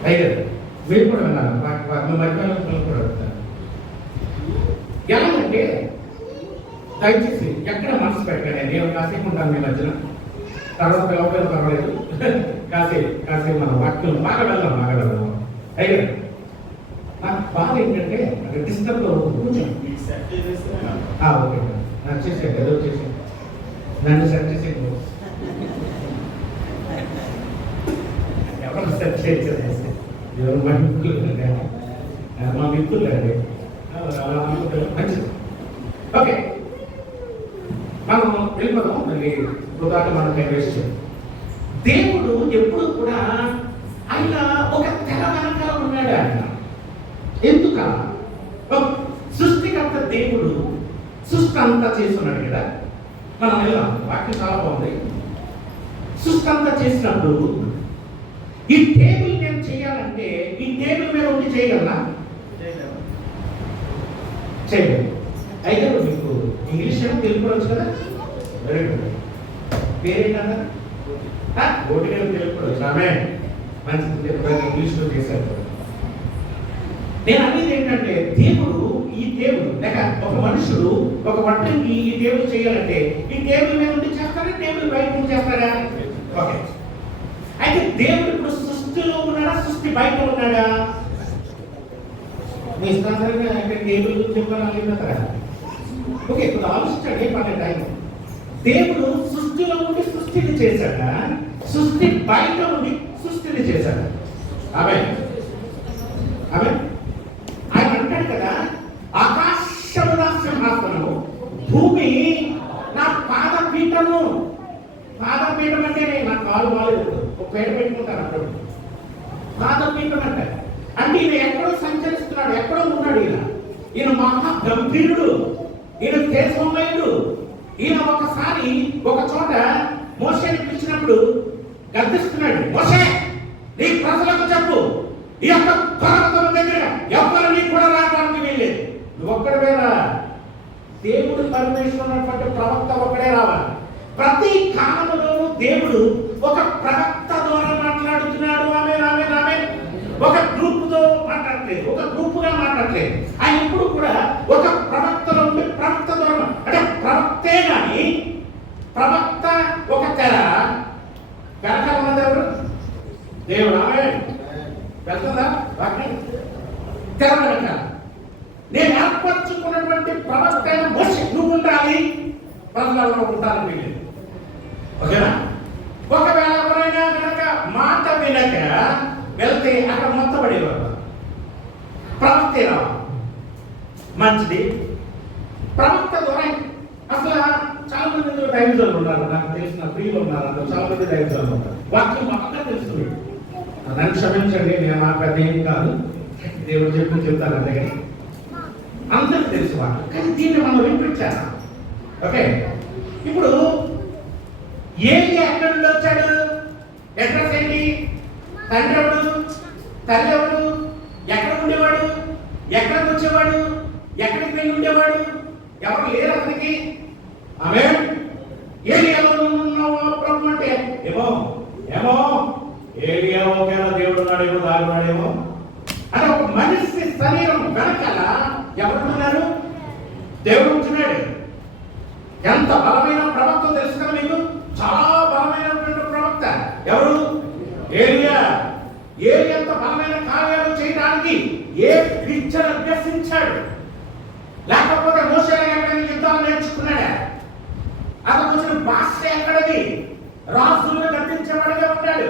అయితే మీరు కూడా విన్నారు, మధ్యలో కూడా వెళ్తారు. ఎలాగంటే దయచేసి ఎక్కడ మనసు పెట్టండి. నేను కాసేపు ఉంటాను మీ మధ్యన, తర్వాత పిలవలేదు పర్వాలేదు. కాసేపు మన వాక్యం బాగా వెళ్దాం. అయితే నాకు బాధ ఏంటంటే డిస్టర్బ్ కూర్చోండి. ఓకే, నాకు చేసాను ఏదో చేసాను, నన్ను సెట్ చేసే ఎవరు సెట్ చేసేది ఎవరు మా మిత్రులు అండి అలా అనుకుంటే మంచిది. ఓకే, మనం వెళ్ళిపోదాం. మళ్ళీ వృధాక మనం వేస్ట్. దేవుడు ఎప్పుడు కూడా ఆయన ఒక తెర వెనకాల ఉన్నాడు. ఆయన ఎందుక సృష్టికర్త దేవుడు సృష్టి అంతా చేస్తున్నాడు కదా. మనం వెళ్దాం, వాక్యం చాలా బాగుంది. సృష్టి అంతా చేసినప్పుడు ఈ టేబుల్ నేను చేయాలంటే ఈ టేబుల్ మీద ఉండి చేయగలనా? చేయలేదు. అయితే మీకు ఇంగ్లీష్ ఏమో తెలుసుకోవచ్చు కదా. Very good. పేరేంటన్నా? ఓటిగా తెలుసుకోవచ్చు. ఆమె మంచి ఇంగ్లీష్లో చేశారు. నేను అనేది ఏంటంటే దేవుడు ఈ టేబుల్ లేక ఒక మనుషుడు ఒక వంటకి ఈ టేబుల్ చేయాలంటే ఈ టేబుల్ మీద ఉండి చేస్తారా, టేబుల్ బయట ఉండి చేస్తారా? ఓకే. అయితే దేవుడు ఇప్పుడు సృష్టిలో ఉన్నాడా, సృష్టి బయట ఉన్నాడా? మీ ఇష్టాంతరంగా టేబుల్ చెప్పాలి. ఓకే, ఇప్పుడు ఆలోచించాడు. ఏం పర్లేదు టైం. దేవుడు సృష్టిలో ఉండి సృష్టిని చేశాడా, సృష్టి బయట ఉండి సృష్టిని చేశాడా? ఆమె ఆమె ఆయన అంటాడు కదా, ఆకాశము నా సింహాసనము, భూమి నా పాదపీఠము. పాదపీఠం అంటే నా కాలు బాలేదు, ఒక పేట పెట్టుకుంటాను అప్పుడు. పాదపీఠం అంటే ఈయన ఎక్కడో సంచరిస్తున్నాడు, ఎక్కడో ఉన్నాడు. ఈయన మహా గంభీరుడు, ఈయన తేజోమయుడు. ఈయన ఒకసారి ఒక చోట మోషేని పిలిచినప్పుడు గర్దిస్తున్నాడు. మోషే, నీ ప్రజలకు చెప్పు, ఈ యొక్క పర్వతం దగ్గర ఎవరిని కూడా రావడానికి వెళ్ళేది, నువ్వు ఒక్కడివేరా. దేవుడు పరమేశ్వరుడు ప్రవక్త ఒక్కడే రావాలి. ప్రతి కాలంలోనూ దేవుడు ఒక ప్రవక్త ద్వారా మాట్లాడుతున్నాడు. ఆమె ఆమె ఆమె ఒక గ్రూప్ తో మాట్లాడలేదు, ఒక గ్రూప్ గా మాట్లాడలేదు. ఆయన ఇప్పుడు కూడా ఒక ప్రవక్తలో ఉండి ప్రవక్త ద్వారా అంటే ప్రవక్తే గాని ప్రవక్త ఒక తెర వెనక ఉన్నది ఎవరు? దేవుడు. ఆమె వెళ్తుందా వాక్యం? తెర వెనక నేను ఏర్పరచుకున్నటువంటి ప్రవక్త అయిన మోషే నువ్వు ఉండాలి, ప్రజలలో ఉండాలని వీలేదు. ఓకేనా? ఒకవేళ ఎవరైనా కనుక మాట వినక వెళ్తే అక్కడ మొత్తపడేవారు. ప్రవక్తే రావాలి. మంచిది. ప్రవక్త ద్వారా అసలు చాలా మంది దైవజనులు ఉన్నారు, నాకు తెలిసిన ప్రియులు ఉన్నారు, అందరూ చాలా మంది దైవజనులు ఉన్నారు. వాక్యం బాగా తెలుస్తుంది. నన్ను క్షమించండి, నేను నా పెద్ద ఏం కాదు, దేవుడు చెప్తాను అంతేగాని అందరికి తెలుసు వాక్యం. కానీ దీన్ని మనం వినిపించారా? ఓకే, ఇప్పుడు ఏలి ఎక్కడి నుండి వచ్చాడు? అడ్రస్ ఏంటి? తండ్రి ఎవడు, తల్లి ఎవడు, ఎక్కడ ఉండేవాడు, ఎక్కడికి వచ్చేవాడు, ఎక్కడికి వెళ్ళి ఉండేవాడు, ఎవరు లేరు అతనికి. ఆమె ఏలి ఎవరు ప్రభు అంటే ఏమో ఏమో ఏలియా ఓకేనా, దేవుడు ఉన్నాడేమో, దాగున్నాడేమో అంటే ఒక మనిషి శరీరం వెనకాల ఎవరున్నారు? దేవుడు ఉంటున్నాడు. ఎంత బలమైన ప్రవక్త తెలుసు కదా మీకు? చాలా బలమైనటువంటి ప్రవక్త ఎవరు? ఏలియా. ఏలియా ఎంత బలమైన కార్యాలు చేయడానికి ఏ పిక్చర్ అభ్యసించాడు? లేకపోతే మోషే ఎక్కడికి యుద్ధాలు నేర్చుకున్నాడా? అతను వచ్చిన భాష ఎక్కడిది? రాజులను గర్తించేవాడుగా ఉన్నాడు.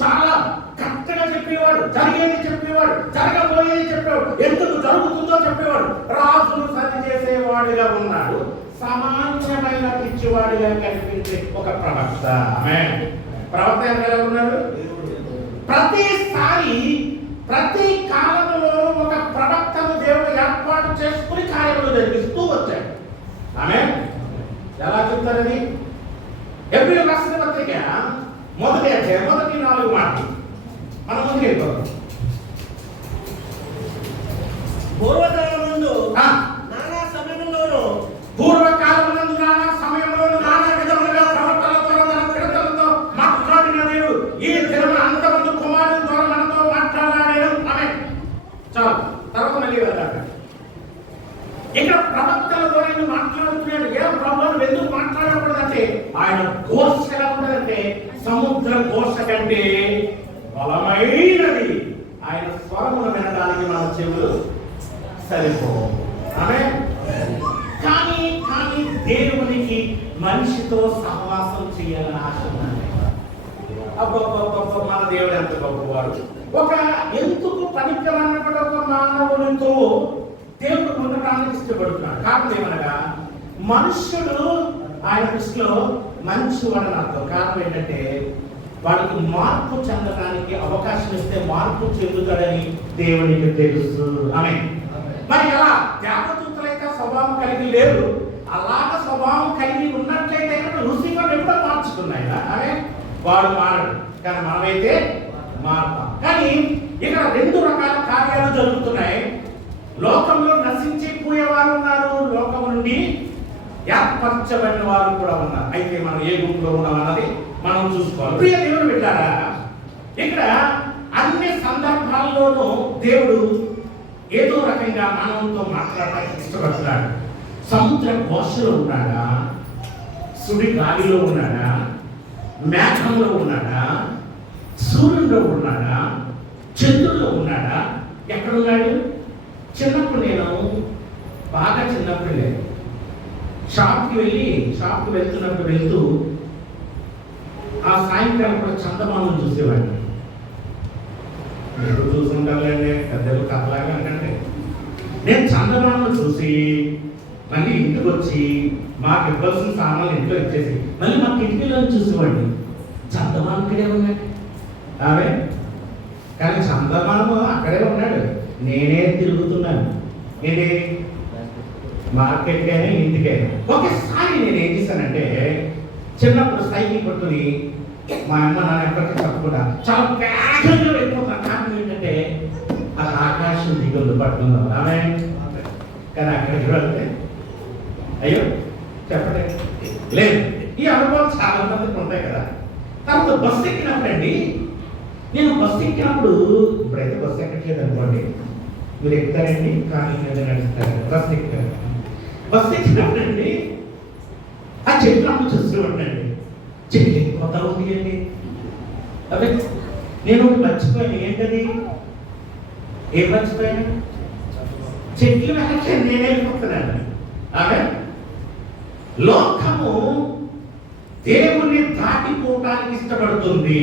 చాలా కరెక్ట్గా చెప్పేవాడు, జరిగేది చెప్పేవాడు, జరగబోయేది చెప్పేవాడు, ఎందుకు జరుగుతుందో చెప్పేవాడు, రాజును సరి చేసేవాడుగా ఉన్నాడు. సామాన్యమైన పిచ్చివాడిగా కనిపించే ఒక ప్రవక్త. ప్రవక్త ఎలా ఉన్నాడు? ప్రతిసారి ప్రతి కాలంలో ఒక ప్రవక్తను దేవుడు ఏర్పాటు చేసుకుని కార్యములు జరిగిస్తూ వచ్చాడు. ఆమె ఎలా చెప్తారని? ఎబ్రియు రాసిన పత్రిక మొదటి 4 మాటలు మనం ముందుకు వెళ్ళిపోతాం. పూర్వకాలమందు నానా సమయంలోను నానా విధములుగా ప్రవక్తలతో తన పిడతలతో మాట్లాడిన దేవుడు ఈ దినమున అంతమంది కుమారుల ద్వారా మనతో మాట్లాడాడు. ఆమె చాలు, తర్వాత మళ్ళీ వెళ్తాడు. ఇక్కడ ప్రవక్తల ద్వారా మాట్లాడుతున్నాడు. ఏ ప్రభుత్వం ఎందుకు మాట్లాడకూడదంటే ఆయన ఘోష ఎలా ఉండదంటే సముద్ర ఘోష కంటే బలమైనది. ఆయన స్వరమును వినడానికి మన చెవులు సరిపోవు. ఆమె కానీ కానీ దేవునికి మనిషితో సహవాసం చేయాలని ఆశ ఉన్నది. మన దేవుడు ఎంత గొప్పవాడు. ఒక ఎందుకు పనికిరానటువంటి ఒక మానవునితో దేవుడు ఉండటానికి ఇష్టపడుతున్నాడు. కారణం ఏమనగా మనుష్యుడు ఆయన దృష్టిలో మంచివాడని అర్థం. కారణం ఏంటంటే వాడికి మార్పు చెందడానికి అవకాశం ఇస్తే మార్పు చెందుతాడని దేవునికి తెలుసు. ఆమేన్. మరి ఎలా దేవదూతలైతే స్వభావం కలిగి లేరు, అలాగ స్వభావం కలిగి ఉన్నట్లయితే లూసిఫర్ ఎప్పుడో మార్చుకున్నాయి. అదే వాడు మారడు, కానీ మనమైతే మారుతాం. కానీ ఇక్కడ 2 రకాల కార్యాలు జరుగుతున్నాయి. లోకంలో నశించిపోయేవారు ఉన్నారు, లోకం నుండి ఏర్పరచబడిన వారు కూడా ఉన్నారు. అయితే మనం ఏ గుంపులో ఉన్నాం అన్నది మనం చూసుకోవాలి. ప్రియ దేవుడు పెట్టారా, ఇక్కడ అన్ని సందర్భాల్లోనూ దేవుడు ఏదో రకంగా మానవులతో మాట్లాడటానికి ఇష్టపడుతున్నాడు. సముద్ర ఘోషలో ఉన్నాడా, సుడి గాలిలో ఉన్నాడా, మేఘంలో ఉన్నాడా, సూర్యుడిలో ఉన్నాడా, చంద్రుల్లో ఉన్నాడా, ఎక్కడున్నాడు? చిన్నప్పుడు నేను బాగా చిన్నప్పుడు షాప్కి వెళ్తూ ఆ సాయంకాలం కూడా చందమామను చూసేవాడిని. మీరు చూసుకుంటారులేండి, పెద్దలు కథలాగా అంటే నేను చందమామను చూసి మళ్ళీ ఇంటికి వచ్చి మాకు ఇవ్వాల్సిన సామాన్లు ఇంట్లో ఇచ్చేసి మళ్ళీ మా కిటికీలో చూసేవాడిని. చందమామ ఇక్కడే ఉన్నాడు ఆమె, కానీ చందమామ అక్కడే ఉన్నాడు, నేనే తిరుగుతున్నాను. ఏంటి మార్కెట్కైనా ఇంటికైనా. ఒకసారి నేను ఏం చేశానంటే చిన్నప్పుడు సైకిల్ పట్టుని మా అమ్మ నాన్న ఎప్పటికీ చెప్పకుండా చాలా వేగంగా వెళ్ళిపోతాను. కారణం ఏంటంటే అది ఆకాశం దిగులు పట్టుకుందాం ఆమె, కానీ అక్కడికి వెళ్తే అయ్యో చెప్పండి లేదు. ఈ అనుభవం చాలా మందికి ఉంటాయి కదా. తర్వాత బస్సు ఎక్కినప్పుడండి, నేను బస్సు ఎక్కినప్పుడు ఇప్పుడైతే బస్సు ఎక్కట్లేదు అనుకోండి, మీరు ఎక్కుతారండి కానీ నడుస్తారు. బస్సు ఎక్కినప్పుడండి ఆ చెట్లు అప్పుడు చూస్తూ ఉండండి, చెట్లు ఎక్కిపోతా ఉంది అండి. అదే నేను మర్చిపోయాను. ఏంటది? ఏం మర్చిపోయాను? చెట్లు వెనక్కి నేనే వెళ్ళిపోతున్నాను. ఆమె లోకము దేవుణ్ణి దాటిపోవటానికి ఇష్టపడుతుంది,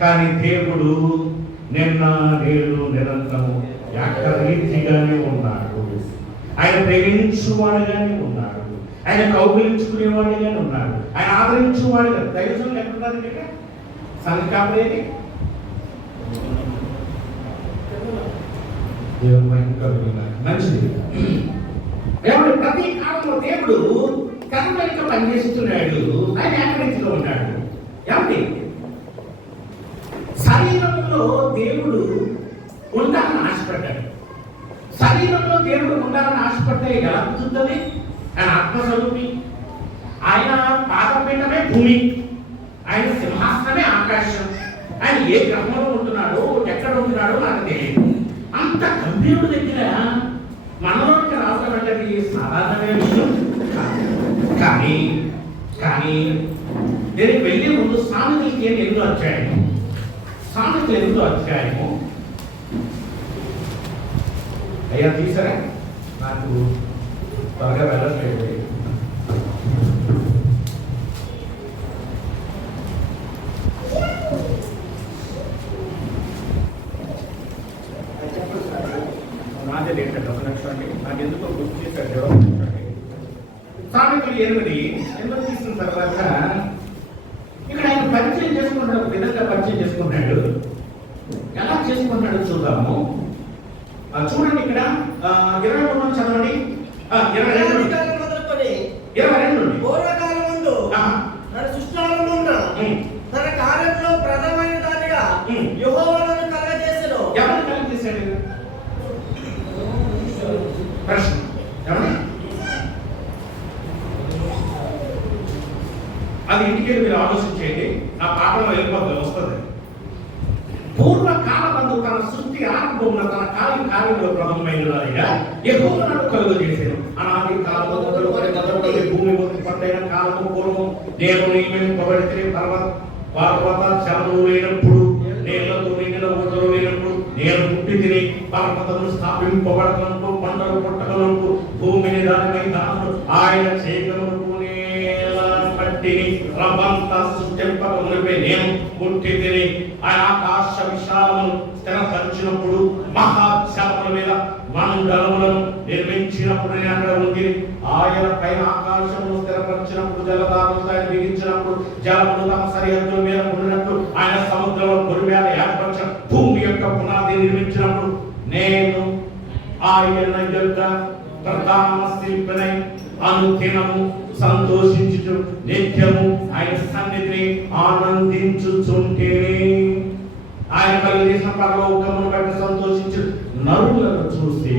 కానీ దేవుడు నిన్న నేడు నిరంతరము ఏకరీతిగానే ఉన్నాడు. ఆయన ప్రేమించువాడుగానే ఉన్నాడు, ఆయన కౌగిలించుకునేవాడిగానే ఉన్నాడు, ఆయన ఆదరించువాడుగా. దైవజనులు ఎక్కడున్నారు? ఇక్కడ సంఘకాపరేది మంచిది. దేవుడు ప్రతి కాలంలో దేవుడు కనుక పనిచేస్తున్నాడు. ఆయన ఏకరీతిలో ఉన్నాడు. ఏమండి శరీరంలో దేవుడు ఉండాలని ఆశపడ్డాడు. శరీరంలో దేవుడు ఉండాలని ఆశపడితే ఎలా కుదురుతుంది? ఆయన ఆత్మస్వరూపి, ఆయన పాదపీఠమే భూమి, ఆయన సింహాసనమే ఆకాశం. ఆయన ఏ గ్రహంలో ఉంటున్నాడో ఎక్కడ ఉంటున్నాడో నాకు తెలియదు. అంత గంభీరుడి దగ్గర మనలోకి రావడం అంటే సాధారణమైన విషయం కాదు. కానీ నేను వెళ్ళే ముందు సామెతలకి 8వ అధ్యాయము, సామెతలు 8వ అధ్యాయము అయ్యా తీసారా? నాకు త్వరగా వెళ్ళట్లేదు. నాదే ఏంటంటే 1 నిమిషం అండి, నాకు ఎందుకో గుర్తు చేశాడు. సామెతలు 8 తీసిన తర్వాత ఇక్కడ ఆయన పరిచయం చేసుకున్నాడు, ఒక విధంగా పరిచయం చేసుకున్నాడు. ఎలా చేసుకున్నాడు చూద్దాము. చూడండి ఇక్కడ 23 చదవండి. 22 పూర్వకాలం ముందు తన సృష్టిలో తన కార్యంలో ప్రధానమైన దానిగా యెహోవాను కలగజేసెను. ఎవరు కలగజేశాడు? ప్రశ్న. అది ఇంటికి మీరు ఆలోచించేయండి, ఆ పాఠంలో వెళ్ళిపోతుంది, వస్తుంది. పూర్వకాలమందు తన సృష్టి ఆరంభంలో తన కార్యంలో ప్రథమమైనదిగా యెహోవాను కలుగజేసెను. అనాది కాలము మొదలుకొని భూమి ఉత్పత్తైన కాలము పూర్వం నేను నియమింపబడితే పర్వత చలము లేనప్పుడు, నేలతో నిండిన ఊటలు లేనప్పుడు నేను పుట్టి తిని పర్వతములు స్థాపింపబడటంతో పంటలు పుట్టగలకు భూమిని దానిపై దాను ఆయన చేయగలకు రవ్వంతా సృష్టింపకమునిపై నేను పుట్టి తిని ఆయన ఆకాశ విశాలమును స్థిరపరిచినప్పుడు మండలములను నిర్మించినప్పుడు నేను అక్కడ ఉంది. ఆయన పైన ఆకాశమును స్థిరపరిచినప్పుడు, జలధారలు ఆయన బిగించినప్పుడు, జలములు తమ సరిహద్దుల మీద ఉండినప్పుడు, ఆయన సముద్రంలో పొడి మీద ఏర్పరిచిన భూమి యొక్క పునాది నిర్మించినప్పుడు, నేను ఆయన యొక్క ప్రధాన శిల్పినై అనుదినము సంతోషించుచు నిత్యము ఆయన సన్నిధిని ఆనందించుచుంటేనే. ఆయన కలిగేసిన పరలోకమును బట్టి సంతోషించు నరులను చూసి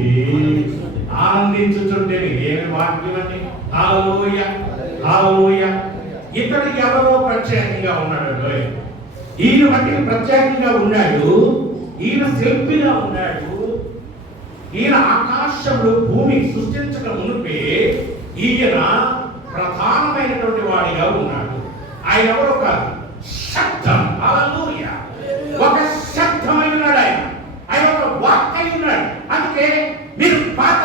ఆనందించుచుంటేనే. ఏమి వాక్యం అండి! హల్లెలూయా, హల్లెలూయా. ఇతడు ఎవరో ప్రత్యేకంగా ఉన్నాడు. ఈయన బట్టి ప్రత్యేకంగా ఉన్నాడు. ఈయన శిల్పిగా ఉన్నాడు. ఈయన ఆకాశంలో భూమి సృష్టించక మునిపే ఈయన ప్రధానమైనటువంటి వాడిగా ఉన్నాడు. ఆయన ఎవరో కాదు, శబ్దం. హల్లెలూయా. ఒక శబ్దమై ఉన్నాడు. ఆయన ఒక వాక్ అయి ఉన్నాడు. అందుకే మీరు పాత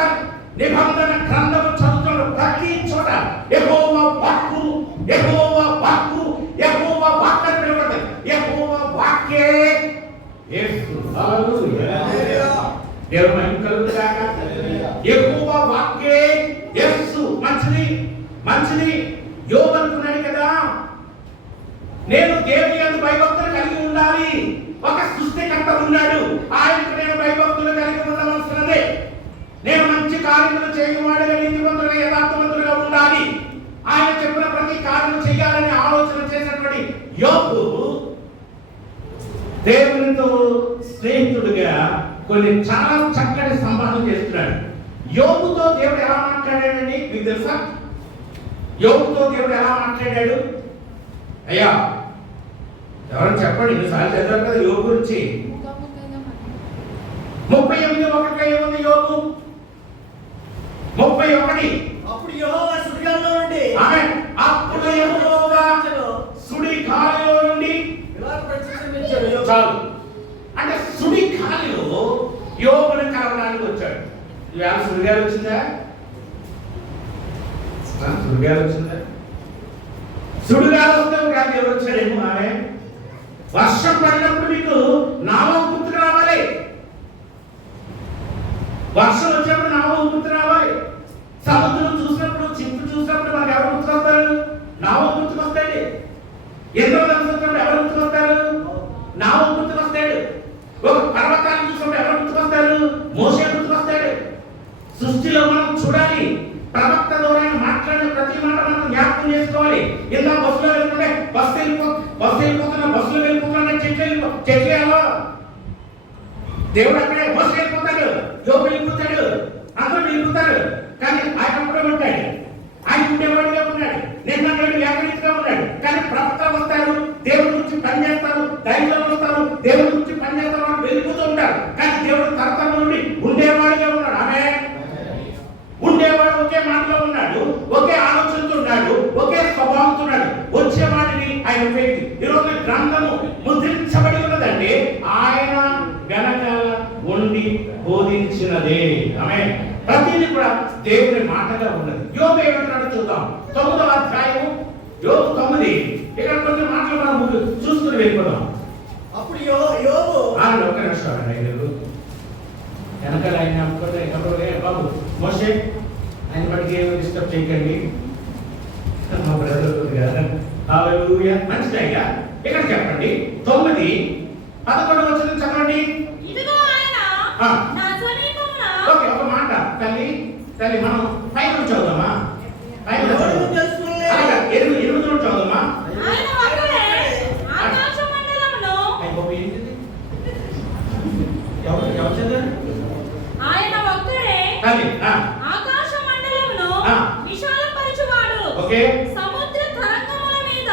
నిబంధన గ్రంథము చదువుతున్న ప్రతి చోట యెహోవా వాక్కు, యెహోవా వాక్కు, యెహోవా వాక్ అని పిలువబడతాయి. యెహోవా వాక్కే యేసు. హల్లెలూయా. దేవుని మహిమ కలుగుగాక. యెహోవా వాక్కే యేసు. మంచిది, మంచిది. యోబు అనుకున్నాడు కదా, నేను దేవుని యందు భయభక్తులు కలిగి ఉండాలి. ఒక సృష్టికర్త ఉన్నాడు, ఆయనకు నేను భయభక్తులు కలిగి ఉండవలసినదే. నేను మంచి కార్యములు చేయవాడుగా, నీతిమంతులుగా, యథార్థవంతులుగా ఉండాలి. ఆయన చెప్పిన ప్రతి కార్యం చేయాలని ఆలోచన చేసినటువంటి యోబు దేవునితో స్నేహితుడిగా కొన్ని చాలా చక్కటి సంభాషణ చేస్తున్నాడు. యోబుతో దేవుడు ఎలా మాట్లాడాడండి మీకు తెలుసా? యోబుతో దేవుడు ఎలా మాట్లాడాడు? అయ్యా ఎవరు చెప్పండి. ఇన్నిసార్లు చదివారు కదా యోబు గురించి. 38:1 ఏముంది యోబు? 31. అప్పుడు యెహోవా సుడిగాలిలో నుండి, ఆమేన్. అప్పుడు యెహోవా సుడి గాలిలో నుండి ఇలా ప్రత్యక్షమించాడు. చాలు. అంటే సుడి గాలిలో యోబుని కలవడానికి వచ్చాడు. ఇవాళ సుడిగాలి వచ్చిందా? సుడిగాలి వచ్చిందా? సుడిగాలి వస్తే ఒక ఎవరు వచ్చాడేమో. ఆమె వర్షం పడినప్పుడు మీకు నామం గుర్తుకు రావాలి. వర్షం వచ్చినప్పుడు నామం గుర్తు రావాలి. సముద్రం చూసినప్పుడు, చిప్పు చూసినప్పుడు మనకు ఎవరు గుర్తుకొస్తారు? నామం గుర్తుకొస్తాడు. ఎందరో చూసినప్పుడు ఎవరు గుర్తుకొస్తారు? నామం గుర్తుకొస్తాడు. ఒక పర్వతాన్ని చూసినప్పుడు ఎవరు గుర్తుకొస్తారు? మోషే గుర్తుకొస్తాడు. సృష్టిలో మనం చూడాలి, ప్రవక్త ద్వారా మాట్లాడిన ప్రతి మాట మనం జ్ఞాపకం చేసుకోవాలి. ఇలా బస్సులో వెళ్తుంటే బస్సులో వెళ్ళిపోతున్నా చెట్లు దేవుడు అక్కడే మోసం వెళ్ళిపోతాడు, యోబు వెళ్ళిపోతాడు, అందరూ వెళ్ళిపోతారు. కానీ ఆయన అప్పుడే ఉంటాడు. ఆయన ఉండేవాడిగా ఉన్నాడు. నిన్నటి వ్యాకరణిగా ఉన్నాడు. కానీ ప్రవక్త వస్తారు, దేవుడి గురించి పనిచేస్తారు, ధైర్యం వస్తారు, దేవుడి గురించి పనిచేస్తారు, వాళ్ళు వెళ్ళిపోతూ ఉంటారు. కానీ దేవుడు తరతరం నుండి ఉండేవాడిగా ఉన్నాడు. ఆమె ఉండేవాడు ఒకే మాటలో ఉన్నాడు, ఒకే ఆలోచనతో ఉన్నాడు, ఒకే స్వభావంతో ఉన్నాడు. వచ్చేవాడిని ఆయన వ్యక్తి. ఈరోజు గ్రంథము ముద్రించబడి ఉన్నదంటే ఆయన వెనకాల ఉండి బోధించినదే. ఆమె ప్రతిదీ కూడా దేవుని మాటగా ఉన్నది. యోబు ఏమంటాడో చూద్దాం. 9వ అధ్యాయము యోబు 9. ఇక్కడ కొన్ని మాటలు మనం చూసుకుని వెళ్ళిపోదాం. అప్పుడు యోబు ఒక్క నిమిషం వెనకాల ఆయన అనుకోండి బాబు మోషే ఆయన బట్టి ఏమో డిస్టర్బ్ చేయకండి. మా బ్రదర్ హల్లెలూయా. మంచిది అయ్యా. ఇక్కడ చెప్పండి 9:11 చదవండి. ఓకే, ఒక మాట తల్లి మనం పైన చదువుదామా? పైన చదువుదామా? 8 చదువుదామా? ఆయన ఒక్కడే తల్లి ఆకాశ మండలమును విశాలపరచువాడు. ఓకే, సముద్ర తరంగముల మీద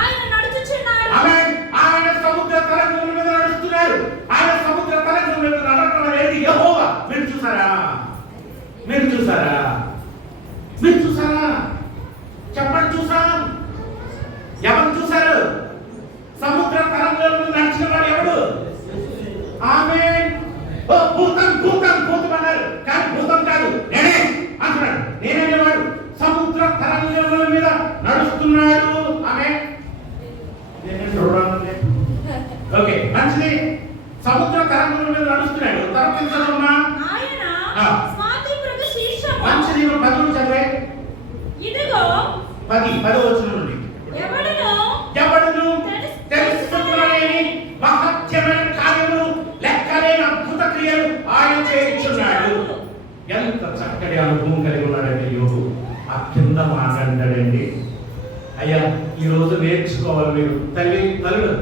ఆయన నడుచుచున్నాడు. ఆమేన్. ఆయన సముద్ర తరంగముల మీద నడుస్తున్నాడు. ఆయన సముద్ర తరంగముల మీద నడవడం అనేది యెహోవా. మీరు చూసారా? మీరు చూసారా? మీరు చూసారా? చెప్పండి, చూసాం. ఎవరు చూసారు? సముద్ర తరంగముల మీద నడిచిన వాడు ఎవడు? ఆమేన్. ఓ భూతం భూతం భూతం అన్నారు, కానీ భూతం కాదు, నేనే అంటున్నాడు. నేనేవాడు సముద్ర తరంగముల మీద నడుస్తున్నాడు. ఆమేన్. ఓకే, మంచిది. సముద్ర తరంగముల మీద నడుస్తున్నాడు. తర్వాత చదవమ్మా. ఆయన ఆ. స్వాతి మృదు శీర్షము. మంచిది, 10 చదివే. ఇదిగో 10 వచనం నుండి. ఎవడును తెలుసుకునలేని మహత్యమైన కార్యములు, లెక్కలేని అద్భుత క్రియలు ఆయన చేయించున్నాడు. ఎంత చక్కటి అనుభవం కలిగి ఉన్నాడండి యోగు. ఆ కింద మాట్లాడాడండి, అయ్యా ఈరోజు నేర్చుకోవాలి మీరు, తల్లులు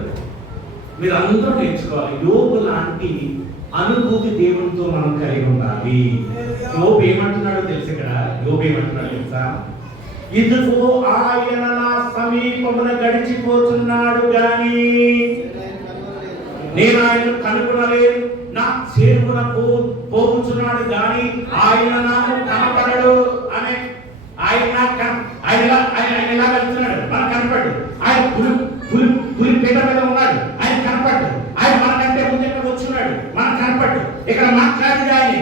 మీరు అందరూ నేర్చుకోవాలి. యోగు లాంటి అనుభూతి దేవునితో మనం కలిగి ఉండాలి. యోబు ఏమంటున్నాడో తెలుసు ఇక్కడ. యోబు ఏమంటున్నాడు తెలుసా? ఇదిగో ఆయన నా సమీపమున గడిచిపోతున్నాడు గాని నేను ఆయన కనుగొనలేదు, నా చేరువన పోతున్నాడు గాని ఆయన నాకు కనపడడు అనే. ఆయన ఎలా వెళ్తున్నాడు మనకు కనపడ్డు. ఆయన పులి పీట మీద ఉన్నాడు, ఆయన కనపడ్డు. ఆయన మనకంటే ముందు వచ్చున్నాడు, మనకు కనపడ్డు. ఇక్కడ మాట్లాడేది ఆయన,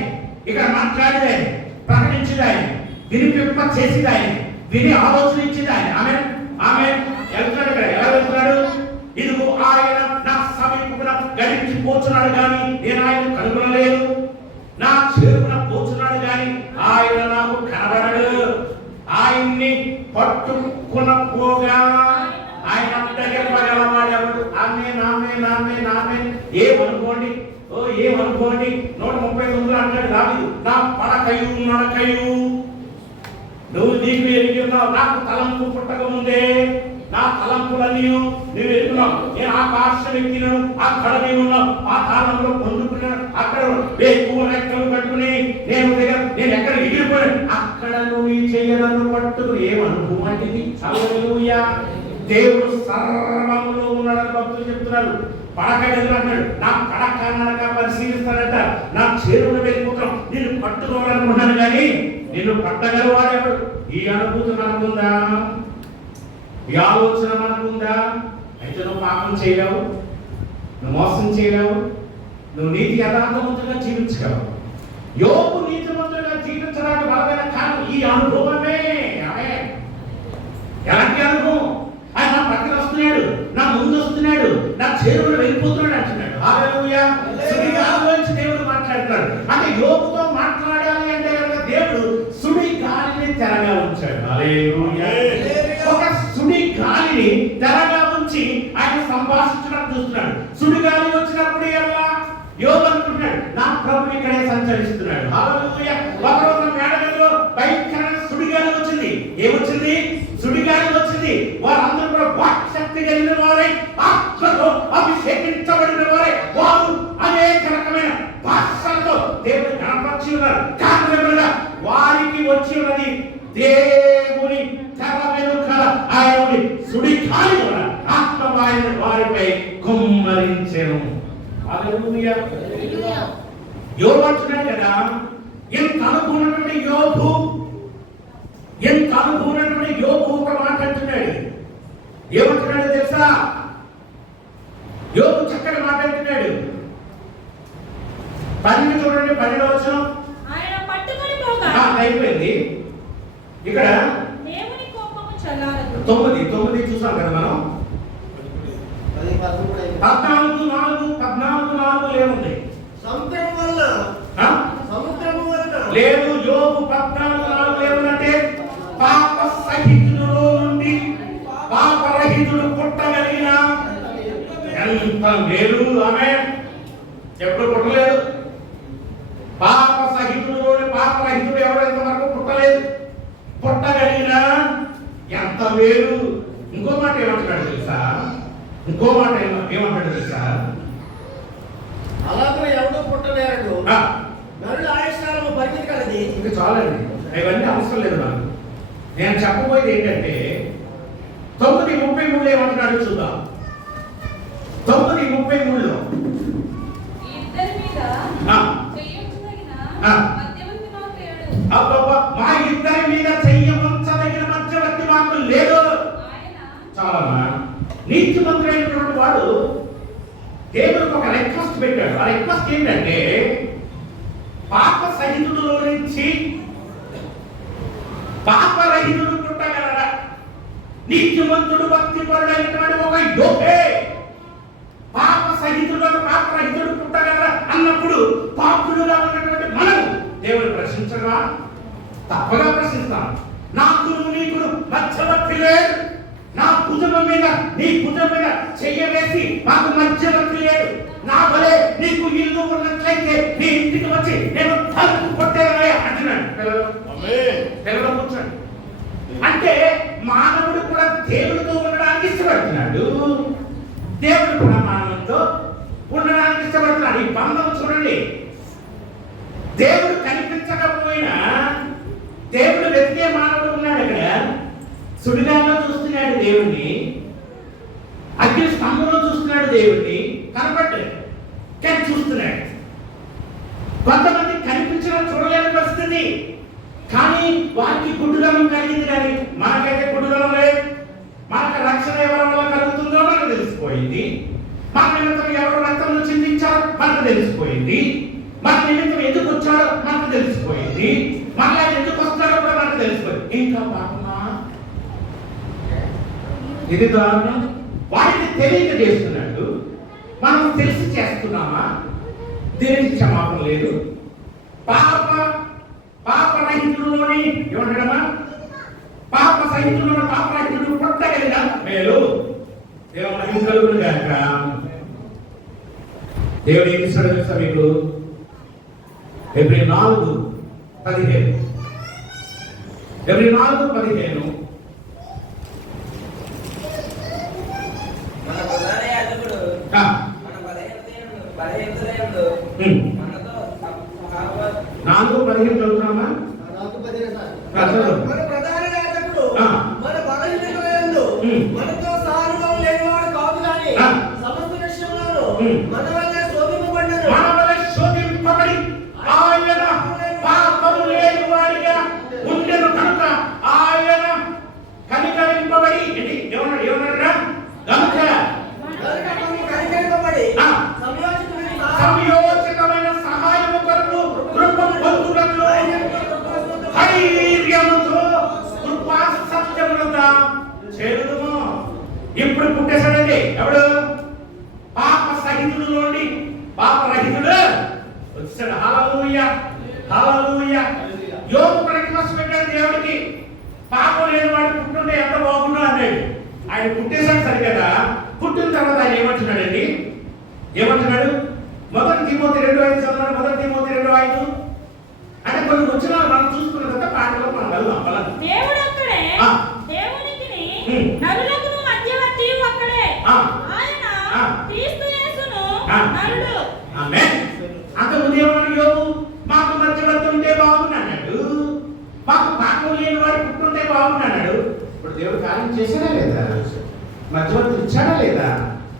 ప్రకటించేది ఆయన, వినిపింప చేసేది ఆయన, విని ఆలోచన ఇచ్చేది ఆయన. ఆమె వెళ్తున్నాడు. ఇక్కడ ఎలా వెళ్తున్నాడు? ఇదిగో ఆయన నా సమీపమున గడిచిపోతున్నాడు గాని నేను ఆయన కనుగొనలేదు, నా చేరువన పోతున్నాడు గాని ఆయన నాకు కనబడడు. ఆయన్ని పట్టుకున్న పోగా ఆయన దగ్గరవాడేవాడు. ఏమనుకోండి, ఏమనుకోండి. 139 అంటాడు దావీదు, నా పడకయు నడకయు నువ్వు నీకు ఎరిగినావు. నాకు తలంపు పుట్టక ముందే నా తలంపులన్నీ నువ్వు ఎరుగున్నావు. నేను ఆకాశం ఎక్కినాను, అక్కడ నేనున్నావు. పాతాళంలో పొందుకున్నాను, అక్కడ ఎక్కువ రెక్కలు కట్టుకుని నేను ఎక్కడ ఎగిరిపోయాను, అక్కడ నువ్వు ఈ చెయ్యనన్ను పట్టుకుని. ఏమనుభవం అంటే హల్లెలూయా. దేవుడు సర్వములో ఉన్నాడని భక్తులు చెప్తున్నారు. పడక గదిలో అంటాడు, నా పడక నడక పరిశీలిస్తాడట. నా చేరువును వెళ్ళిపోతాం, నేను పట్టుకోవాలనుకున్నాను కానీ నిన్ను పట్టగలవాడెవడు? ఈ అనుభూతి మనకుందా? ఈ ఆలోచన మనకుందా? అయితే నువ్వు పాపం చేయలేవు, నువ్వు మోసం చేయలేవు, నువ్వు నీతి యథార్థవంతులుగా జీవించగలవు. యోబు నీతిమంతులుగా జీవించడానికి బలమైన కారణం ఈ అనుభవమే. ఎలాంటి అనుభవం? ఆయన నా పక్కన వస్తున్నాడు, నా ముందు వస్తున్నాడు, నా చేరువులో వెళ్ళిపోతున్నాడు అంటున్నాడు. హల్లెలూయా. సుడిగాలిలోంచి దేవుడు మాట్లాడుతున్నాడు. అంటే యోబుతో మాట్లాడాలి అంటే దేవుడు సుడి గాలిని తెరగా ఉంచాడు. హల్లెలూయా. ఒక సుడి గాలిని తెరగా ఉంచి ఆయన సంభాషించడం చూస్తున్నాడు. సుడి గాలి వచ్చినప్పుడు ఎలా యోబు అనుకుంటున్నాడు, నా ప్రభు ఇక్కడే సంచరిస్తున్నాడు. హల్లెలూయా. ఒకరోజు మేడగదిలో భయంకరమైన సుడిగాలి వచ్చింది. ఏమొచ్చింది? సుడిగాలి వచ్చింది. వారందరూ కూడా వాక్శక్తి కలిగిన వారై, ఆత్మతో అభిషేకించబడిన వారై, వారు అనేక రకమైన భాషలతో దేవుని కనపరిచి ఉన్నారు. కారణంగా వారికి వచ్చి ఉన్నది దేవుని తెర వెనుక ఆయన సుడిగాలి ద్వారా ఆత్మ వారిపై కుమ్మరించెను. హల్లెలూయా. యోబు అంటున్నాడు కదా, ఎంత అనుకున్నటువంటి యోబు ఒక మాట అంటున్నాడు. ఏమంటున్నాడు తెలుసా? యోబు చక్కటి మాట అంటున్నాడు. 10 చూడండి, 10వ వచనం. ఆయన పట్టుకొని పోగా అయిపోయింది. ఇక్కడ దేవుని కోపము చల్లారదు. 9 చూసాం కదా మనం. 14:4 ఏముంది? సముద్రము వలన లేదు. యోబు 14:4 ఏముందంటే పాప సహితుడు నుండి పాపరహితుడు పుట్టగలిగిన ఎంత మేలు. ఆమె ఎప్పుడు పుట్టలేదు. పాప సహితుడు పాపరహితుడు ఎవరెంత వరకు పుట్టలేదు. పుట్టగలిగిన ఎంత మేలు. ఇంకో మాట ఏమంటాడు తెలుసా? అలాగే ఎవడో పుట్టలేడు. నరుడు ఆయుష్కాలము పరిమితి కలది. ఇంకా చాలండి, ఇవన్నీ అవసరం లేదు నాకు. నేను చెప్పబోయేది ఏంటంటే 9:33 ఏమంటున్నాడు చూద్దాం. 9:33 ఇద్దరి మీద ఆ. చెయ్యొచ్చుదగిన ఆ. మధ్యవర్తి మాకు లేడు. అబ్బబ్బా, మా ఇద్దరి మీద చెయ్యవచ్చదగిన మధ్యవర్తి మాకు లేదు. ఆయన చాలమ్మా. నీతిమంతుడైనటువంటి వాడు దేవుడికి ఒక రిక్వెస్ట్ పెట్టాడు. ఆ రిక్వెస్ట్ ఏంటంటే పాప సహితుడిలో నుంచి పాపరహితుడు పుట్టగలరా? నీతిమంతుడు భక్తిపరుడైనటువంటి ఒక యోగే పాప సహితుడు పాపరహితుడు పుట్టగలరా అన్నప్పుడు పాపులుగా ఉన్నటువంటి మనము దేవుడు ప్రశ్నించగా తప్పగా ప్రశ్నిస్తాను. నాకు నీకు మధ్యవర్తి లేడు. నా భుజం మీద నీ భుజం మీద చెయ్య వేసి మాకు మధ్యవర్తి లేడు. నా వలే నీకు ఇల్లు ఉన్నట్లయితే నీ ఇంటికి వచ్చి నేను తలుపు కొట్టేదయ్యా అంటున్నాడు. పిల్లలు కూర్చోండి. అంటే మానవుడు కూడా దేవుడితో ఉండడానికి ఇష్టపడుతున్నాడు. దేవుడు కూడా మానవుడితో ఉండడానికి ఇష్టపడుతున్నాడు. ఈ బంధం చూడండి. దేవుడు కనిపించకపోయినా దేవుడు వెతికే మానవుడు ఉన్నాడు. ఇక్కడ సుడిగాల్లో చూస్తున్నాడు దేవుణ్ణి, అగ్ని స్తంభంలో చూస్తున్నాడు దేవుణ్ణి. కనపడ్డాడు కానీ చూస్తున్నాడు. కొంతమంది కనిపించడం చూడలేని పరిస్థితి, కానీ వారికి గుడ్డుదనం కలిగింది. కానీ మనకైతే గుడ్డుదనం లేదు. మనకు రక్షణ ఎవరి వల్ల కలుగుతుందో మనకు తెలిసిపోయింది. మన నిమిత్తం ఎవరు రక్తంలో చిందించారో మనకు తెలిసిపోయింది. మన నిమిత్తం ఎందుకు వచ్చాడో మనకు తెలిసిపోయింది. మళ్ళా ఎందుకు వస్తాడో కూడా మనకు తెలిసిపోయింది. ఇంకా పాపమా, ఇది దారుణం. వాటిని తెలియక చేస్తున్నాడు. మనం తెలిసి చేస్తున్నామా? దేనికి క్షమాపణ లేదు. పాపరహితులోని ఏమంటాడమ్మా? పాప సహితులను పాపరహితుడు పుట్టగలిగిన మేలు. దేవుడు మహిమ కలుగును గాక. దేవుడు ఏమి ఇస్తాడో తెలుసా మీకు? Hebrew 4:15. Hebrew 4:15. మన ప్రధాన యాజకుడు మన బలహీనతయందు మనతో 4:15 చదువుతున్నామా? మన ప్రధాన యాజకుడు మన బలహీనతయందు మనతో సహానుభవం లేనివాడు కాదు కానీ సమస్త విషయంలోనూ మన వల్ల శోధింపబడి ఆయన పాపము లేని వాడిగా ఉండెను కనుక ఆయన కనికరింపబడి ఏమన్నాడు? సమయోచితమైన సహాయము కొరకు కృప పొందుటకు ధైర్యముతో కృపా సత్యములతో చేరుదుము. ఇప్పుడు పుట్టేశాడండి ఎవడు? పాప సహితుడులోని పాపరహితుడు వచ్చాడు. హల్లెలూయా, హల్లెలూయా. యోబు ప్రతిమస్ పెట్టాడు దేవుడికి. పాపం లేని వాడు పుట్టుంటే ఎంత బాగుండు అన్నాడు. ఆయన పుట్టేశాడు సరిగదా. పుట్టిన తర్వాత ఆయన ఏమంటున్నాడండి? ఏమంటున్నాడు? 1 తిమోతి 2:5 చదవండి. 1 తిమోతి 2:5. అంటే కొన్ని వచనాలు మనం చూసుకున్న తర్వాత పాటలో మనం వెళ్దాం. దేవుడు అక్కడే, దేవునికిని నరులకును మధ్యవర్తి అక్కడే. ఆయన క్రీస్తు యేసును నరుడు. ఆమేన్. అంతకుముందు ఏమన్నాడు యోబు? మాకు మధ్యవర్తి ఉంటే బాగున్నాడు, మాకు పాపం లేని వాడు పుట్టుంటే బాగున్నాడు. ఇప్పుడు దేవుడు కార్యం చేశాడా లేదా? మధ్యవర్తి ఇచ్చాడా లేదా?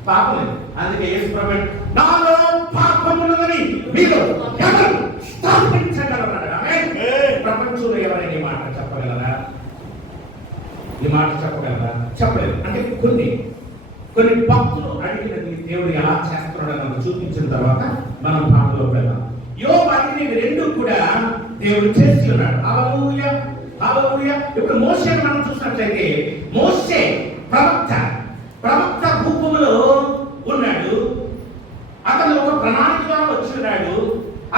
పాపం లేదు. అందుకే యేసు ప్రభువు నాలో పాపమున్నదని మీరు ఎవరు స్థాపించగలరా? ఆమేన్. ప్రపంచంలో ఎవరైనా ఈ మాట చెప్పగలరా? ఈ మాట చెప్పగలరా? చెప్పలేదు. అంటే కొన్ని భక్తులు అడిగినది దేవుడు ఎలా చేస్తున్నాడో మనం చూపించిన తర్వాత మనం పాటలో వెళ్దాం. యోబు అడిగినవి రెండు కూడా దేవుడు చేసి ఉన్నాడు. హల్లెలూయా, హల్లెలూయా. ఇప్పుడు మోషేని మనం చూసినట్లయితే మోషే ప్రవక్త రూపంలో ఉన్నాడు. అతను ఒక ప్రణాళికగా వచ్చినాడు.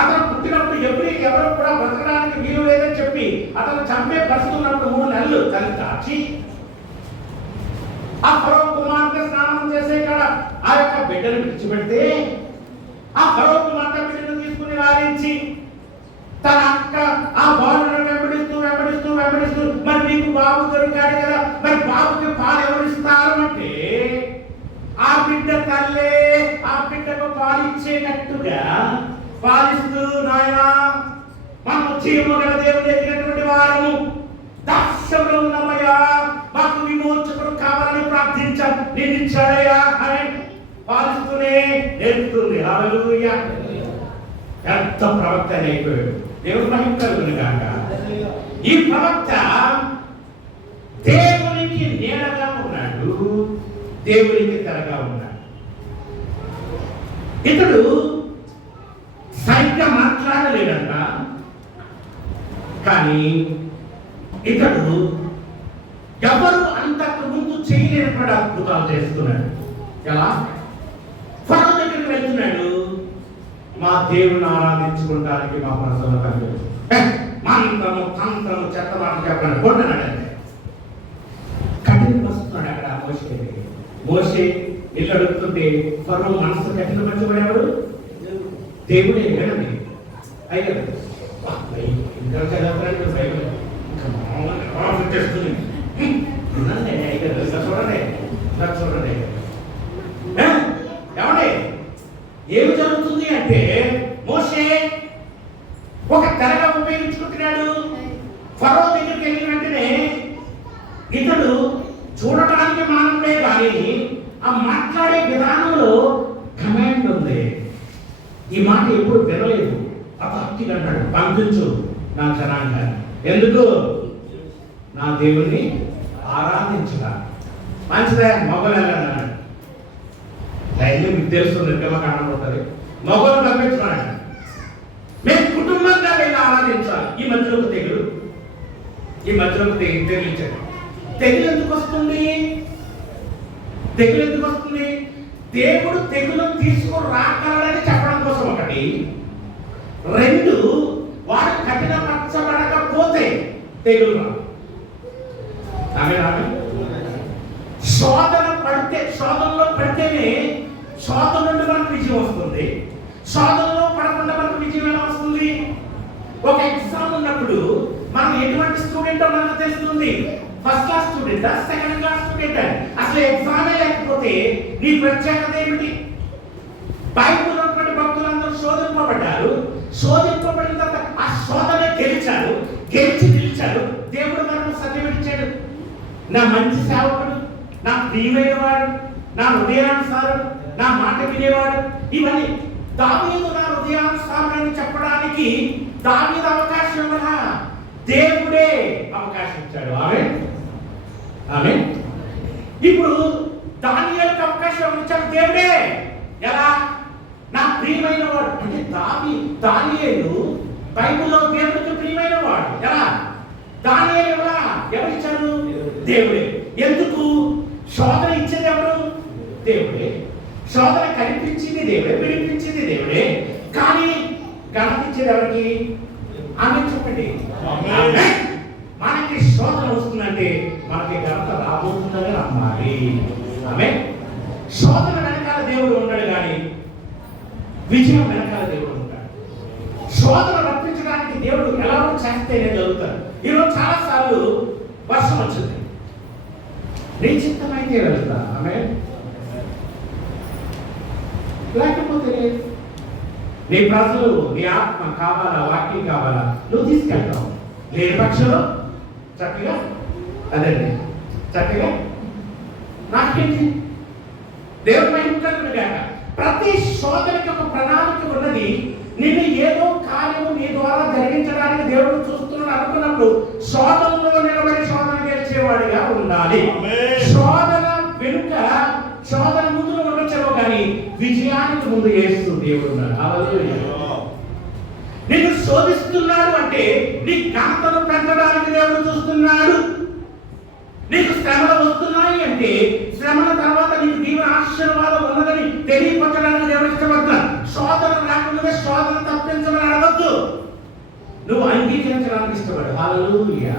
అతను పుట్టినప్పుడు ఎవరు కూడా బ్రతకడానికి వీలు లేదని చెప్పి అతను చంపే పరిస్థితి ఉన్నప్పుడు 3 నెలలు తల్లి దాచి ఆ ఫరో కుమార్తె స్నానం చేసే కాడ ఆ యొక్క బిడ్డను విడిచిపెడితే ఆ ఫరో కుమార్తె బిడ్డను తీసుకుని లాలించి తన అక్క ఆ బాలును వెంబడిస్తూ మరి మీకు బాబు దొరికాడు కదా, మరి బాబుకి పాలు ఎవరు ఇస్తారు అంటే ఆ బిడ్డ తల్లే ఆ బిడ్డకు పాలు ఇచ్చేటట్టుగా పాలిస్తూ, నాయనా మనం జీవము గల దేవుని ఎదిగినటువంటి వారము దాస్యంలో ఉన్నామయ్యా, మాకు విమోచకుడు కావాలని ప్రార్థించాం, నేను ఇచ్చాడయ్యా అని పాలిస్తూనే నేర్పుతుంది. హల్లెలూయా. ఎంత ప్రవక్త అయిపోయాడు. దేవుడు మహిమ కలుగును గాక. ఈ ప్రవక్త దేవునికి నీడగా ఉన్నాడు, దేవునికి తెరగా ఉన్నాడు. ఇతడు సరిగ్గా మాట్లాడలేడంట, కానీ ఇతడు ఎవరు అంతకు ముందు చేయలేనటువంటి అద్భుతాలు చేస్తున్నాడు. ఎలా? ఫరో దగ్గరికి వెళ్తున్నాడు, మా దేవుని ఆరాధించుకోవడానికి మా మనసులో కలిగి మంత్రము తంత్రము చెత్త మాట చెప్పండి కొట్టనాడు అంటే కఠిన వస్తున్నాడు అక్కడ మోషే ఇల్లు అడుగుతుంటే ఫరో మనసు కఠినపరచబడేవాడు దేవుడే వినండి అయ్యారు ఇంకా చదవడానికి బైబిల్ ఇంకా మామూలుగా చేస్తుంది చూడండి ఏమండి ఏమి జరుగుతుంది అంటే మోషే ఒక తెరగా ఉపయోగించుకుంటున్నాడు. ఫరో దగ్గరికి వెళ్ళిన వెంటనే ఇతడు చూడటానికి మానవుడే కానీ ఆ మాట్లాడే విధానంలో కమాండ్ ఉంది. ఈ మాట ఎప్పుడు వినలేదు. అతక్తిగా అంటాడు, పంపించు నా జనాంగాన్ని. ఎందుకు? నా దేవుణ్ణి ఆరాధించగా. మంచిదే, మొగలు వెళ్ళాడు. ధైర్యం మీకు తెలుసు, నిర్గమకాండం ఉంటుంది. మొగలు పంపించున్నాడు. మేము కుటుంబంగా వెళ్ళి ఆరాధించాలి. ఈ మధ్యలోకి తెగిలించాడు. తెగులు ఎందుకు వస్తుంది? దేవుడు తెగులను తీసుకొని రాగలడని చెప్పడం కోసం ఒకటి. రెండు, వాడు కఠినపరచబడకపోతే తెగులు రాదు. శోధనలో పడితేనే శోధన నుండి మనకు విజయం వస్తుంది. శోధనలో పడకుండా మనకు విజయం ఎలా వస్తుంది? ఒక ఎగ్జామ్ ఉన్నప్పుడు మనం ఎటువంటి స్టూడెంట్ మనకు తెలుస్తుంది. First class student, second class student. అసలు ఎగ్జామే లేకపోతే నీ ప్రత్యేకత ఏమిటి? బైబిల్లో ఉన్నటువంటి భక్తులందరూ శోధింపబడ్డారు. శోధింపబడిన తర్వాత ఆ శోధనే గెలిచి నిలిచాడు. దేవుడు మనకు సత్యం ఇచ్చాడు. నా మంచి సేవకుడు, నా ప్రియమైన వాడు, నా హృదయానుసారుడు, నా మాట వినేవాడు. ఇవన్నీ దావీదు నా హృదయానుసారుడు చెప్పడానికి దావీదు అవకాశం ఇవ్వలా, దేవుడే అవకాశం ఇచ్చాడు. ఆమె ఇప్పుడు దానియేలుకి అవకాశం ఇచ్చాడు దేవుడే. ఎలా? నా ప్రియమైన వాడు అంటే దానియేలు బైబిల్లో దేవుడికి ప్రియమైన వాడు. ఎలా? దానియేలు ఎలా? ఎవరిచ్చాడు? దేవుడే. ఎందుకు? శోధన ఇచ్చేది ఎవరు? దేవుడే. శోధన కనిపించింది దేవుడే, విడిపించింది దేవుడే. కానీ గణించేది ఎవరికి? ఆమె చెప్పండి. మనకి శోధన వస్తుందంటే మనకి ఘనత రాబోతుందని నమ్మాలి. ఆమె శోధన వెనకాల దేవుడు ఉన్నాడు, కానీ విజయం వెనకాల దేవుడు ఉంటాడు. శోధన రప్పించడానికి దేవుడు ఎలా చేస్తేనే జరుగుతాడు. ఈరోజు చాలా సార్లు వర్షం వచ్చింది, నీ చిత్తమైతే వెళ్తా. ఆమె లేకపోతే నీ ప్రజలు, నీ ఆత్మ కావాలా, వాక్యం కావాలా, నువ్వు తీసుకెళ్తావు. లేని పక్షంలో చక్కగా అదండి చక్కగా నాకేంటి దేవుడు మహిమగా. ప్రతి శోధనకి ఒక ప్రణాళిక ఉన్నది. నిన్ను ఏదో కార్యము నీ ద్వారా జరిగించడానికి దేవుడు చూస్తున్నాడు అనుకున్నప్పుడు శోధనలో నిలబడి శోధన గెలిచేవాడిగా ఉండాలి. శోధన వెనుక, శోధన ముందు ఉండొచ్చేమో కానీ విజయానికి ముందు యేసు దేవుడు ఉన్నాడు. నిన్ను శోధిస్తున్నాడు అంటే నీ ఘనతను పెంచడానికి దేవుడు చూస్తున్నాడు. నీకు శ్రమలు వస్తున్నాయి అంటే శ్రమల తర్వాత నీకు దీవెన ఆశీర్వాదం ఉన్నదని తెలియపరచడానికి దేవుడు ఇష్టపడతాడు. శోధన రాకుండా శోధన తప్పించమని అడగద్దు, నువ్వు అంగీకరించడానికి ఇష్టపడు. హల్లెలూయా.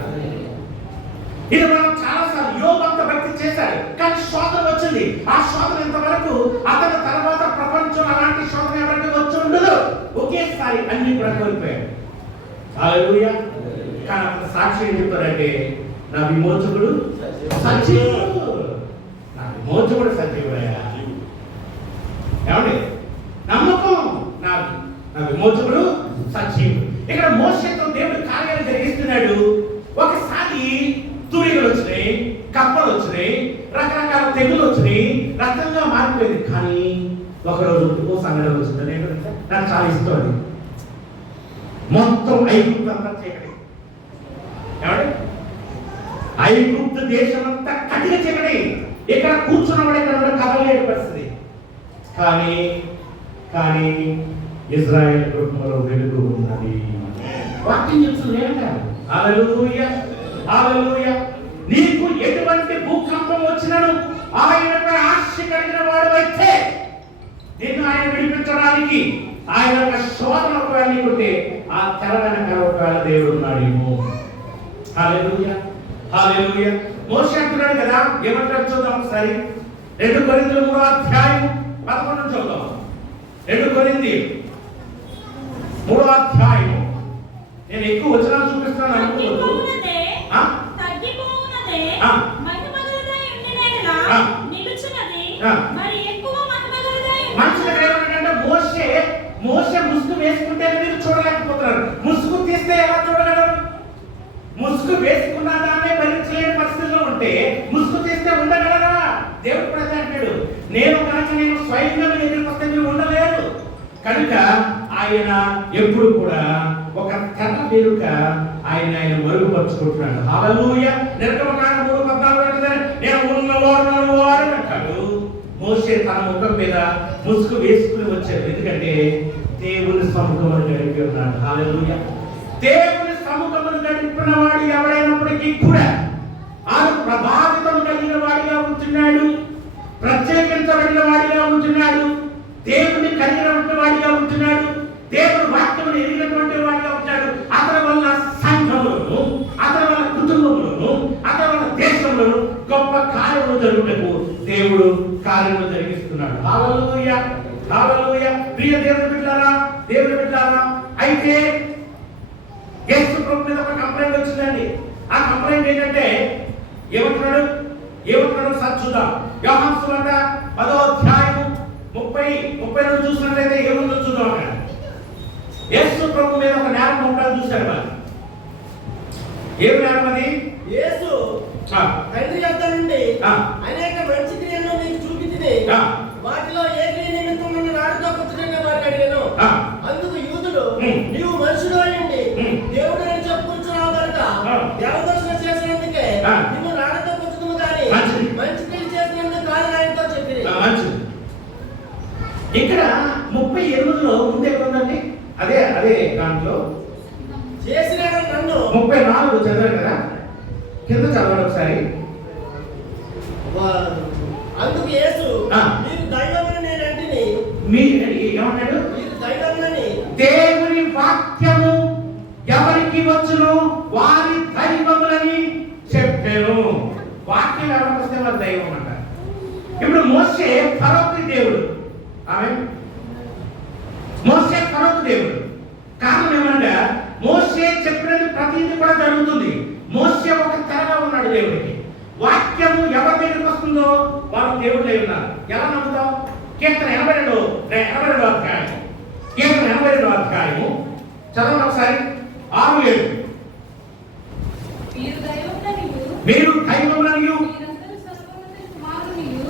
ఇది మనం చాలాసార్లు యోగంత భక్తి చేశాడు, కానీ శోధన వచ్చింది. ఆ శోధన ఇంతవరకు అతని తర్వాత ప్రపంచం అలాంటి శోధన ఎవరికి వచ్చి ఉండదు. ఒకేసారి అన్ని కూడా కోల్పోయాడు. హల్లెలూయా. కానీ అతను సాక్షి ఏం చెప్తాడంటే, నా విమోచకుడు సజీవుడు, నా విమోచకుడు సజీవుడయ్యా. ఏమండి? నమ్మకం, నా విమోచకుడు సజీవుడు. ఇక్కడ మోషేతో దేవుడు కార్యాలు జరిగిస్తున్నాడు. ఒకసారి తూరికలు వచ్చినాయి, కప్పలు వచ్చినాయి, రకరకాల తెగులు వచ్చినాయి, రక్తంగా మారిపోయింది. కానీ ఒకరోజు ఓ సంఘటన వచ్చింది, నాకు చాలా ఇష్టం. అది మొత్తం ఐగుప్తు అంతా చీకటి. ఏమండి? ఐగుప్తు దేశం అంతా కటిక చీకటి. ఇక్కడ కూర్చున్నవాడు ఇక్కడ కదలలేని పరిస్థితి. కానీ ఇజ్రాయెల్ కుటుంబంలో వెలుగు ఉన్నది. వాక్యం చెప్తుంది ఏంటారు? హల్లెలూయా, హల్లెలూయా. నీకు ఎటువంటి భూకంపం వచ్చినను ఆయనపై ఆశ కలిగిన వాడు అయితే నిన్ను ఆయన విడిపించడానికి ఆయన యొక్క శోధన నీకుంటే ఆ తెర వెనకాల ఒకవేళ దేవుడు ఉన్నాడేమో. హల్లెలూయా, హల్లెలూయా. మోషే అంటున్నాడు కదా, ఏమంటాడు చూద్దాం ఒకసారి. 2 కొరింథీయుల 3:11 చూద్దాం. 2 కొరింథీయులు 3:. నేను ఎక్కువ వచనాలు చూపిస్తున్నాను అనుకోవద్దు. మోషే ముసుగు వేసుకుంటే మీరు చూడలేకపోతున్నారు. ముసుగు తీస్తే ఎలా చూడగలరు? ముసుగు వేసుకున్న దాన్నే భరించలేని పరిస్థితిలో ఉంటే ముసుగు తీస్తే ఉండగలరా? దేవుడు కూడా అంటాడు, నేను స్వయంగా మీ దగ్గరికి వస్తే మీరు ఉండలేరు. కనుక ఆయన ఎప్పుడు కూడా ఒక తెర వెనుక ఆయన మరుగుపరుచుకుంటున్నాడు. హల్లెలూయా. నిర్గమకాండం 3:14 నేను ఉన్నవాడు అని అంటాడు. మోషే తన ముఖం మీద ముసుగు వేసుకుని వచ్చాడు. ఎందుకంటే దేవుని సముఖమును గడిపి ఉన్నాడు. హల్లెలూయా. దేవుని సముఖమును గడిపిన వాడు ఎవరైనప్పటికీ కూడా ఆయన ప్రభావితం కలిగిన వాడిగా ఉంటున్నాడు, ప్రత్యేకించబడిన వాడిగా ఉంటున్నాడు, దేవుని కలిగినటువంటి వాడిగా ఉంటున్నాడు, దేవుని వాక్యమును ఎరిగినటువంటి వాడిగా ఉంటాడు. అతని వల్ల సంఘములను, అతని వల్ల కుటుంబములను, అతని వల్ల దేశంలోను గొప్ప కార్యములు జరుగుటకు దేవుడు కార్యములు జరిగిస్తున్నాడు. హల్లెలూయా, హల్లెలూయా. ప్రియ దేవుని బిడ్డలారా, దేవుని బిడ్డలారా, అయితే యేసు ప్రభు మీద ఒక కంప్లైంట్ వచ్చిందండి. ఆ కంప్లైంట్ ఏంటంటే ఏమంటున్నాడు చూద్దాం. యోహాను సువార్త 10:30 చూసినట్లయితే ఏముందో చూద్దాం. అక్కడ యేసు ప్రభు మీద ఒక నేరం మోపాలని చూశారు. వాళ్ళు ఏం నేరం అది? యేసు తండ్రి యొద్ద నుండి అనేక మంచి క్రియలను మీకు చూపించింది, వాటిలో ఏ క్రియ నిమిత్తం నన్ను రాడుతో పుత్రుడిగా వారికి అడిగాను. అందుకు యూదులు, నీవు మనుషుడు అయ్యండి దేవుడు అని చెప్పుకుంటున్నావు కనుక దేవదర్శనం చేసినందుకే నిన్ను రాడుతో పుచ్చుతుము కానీ మంచి క్రియలు చేసినందుకు కాదు ఆయనతో చెప్పింది. ఇక్కడ 38లో ముందే ఉందండి. అదే దాంట్లో చేసిన నన్ను 34 చదివారు కదా, కింద చదవండి ఒకసారి. అందుకు యేసు, మీరు దైవమని నేను అంటిని. ఏమన్నాడు? మీరు దైవమని. దేవుని వాక్యము ఎవరికి వచ్చును వారి దైవములని చెప్పాను. వాక్యం ఎవరికి వస్తే వారి దైవం అంటారు. ఇప్పుడు మోషే ఫరోకు దేవుడు, మోషే ఫరోకు దేవుడు. కారణం ఏమనగా మోషే చెప్పినది ప్రతిదీ కూడా జరుగుతుంది. మోషే ఒక తెరగా ఉన్నాడు దేవుడికి. వాక్యము ఎవరి దగ్గరికి వస్తుందో వారు దేవుడు అయి ఉన్నారు. ఎలా నమ్ముతాం? కీర్తన 82 అధ్యాయము, కీర్తన 82 అధ్యాయము చదవండి ఒకసారి. 6-7. మీరు దైవములనియు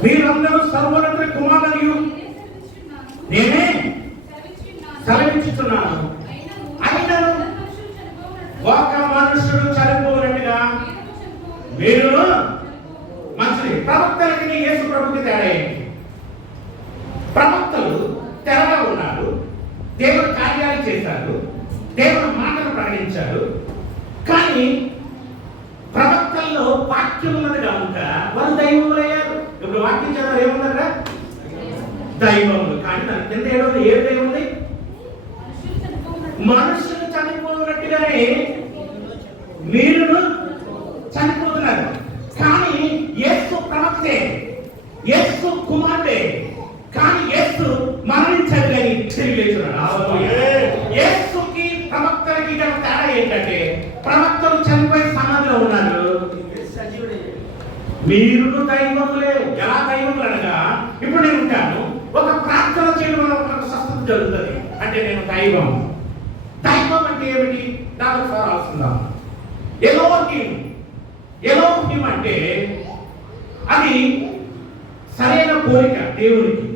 మీరందరూ సర్వోన్నత కుమారులనియు నేనే సెలవిచ్చుచున్నాను. అయినను ఒక మనుషుడు చనిపోయినట్టుగా మీరు మంచిది. ప్రవక్తలకి యేసు ప్రభుకి తేడా ఏంటి? ప్రవక్తలు తెరగా ఉన్నారు, దేవుడు కార్యాలు చేశారు, దేవుడు మాటలు ప్రకటించారు. కానీ ప్రవక్తల్లో వాక్యం ఉన్నది కనుక వారు దైవములు అయ్యారు. ఇప్పుడు వాక్యం చదివారు ఏమున్నారా? దైవములు. కానీ దాని కింద ఏ దైవం ఉంది? మనుషులు చనిపోయినట్టుగానే మీరు చనిపోతున్నారు. కానీ యేసు ప్రవక్తే, యేసు కుమారుడే. కానీ యేసు మరణించాడు కానీ తిరిగి లేచున్నాడు. యేసుకి ప్రవక్తలకి గల తేడా ఏంటంటే ప్రవక్తలు చనిపోయి సమాధిలో ఉన్నారు, మీరు దైవములే. ఎలా దైవములు అనగా ఇప్పుడు నేను ఉంటాను, ఒక ప్రార్థన చేయడం వల్ల ఒక స్వస్థత జరుగుతుంది అంటే నేను దైవం. దైవం అంటే ఏమిటి? దానికి రాస్తుందాం. ఎలోహిం అంటే అది సరైన కోరిక దేవుడికి.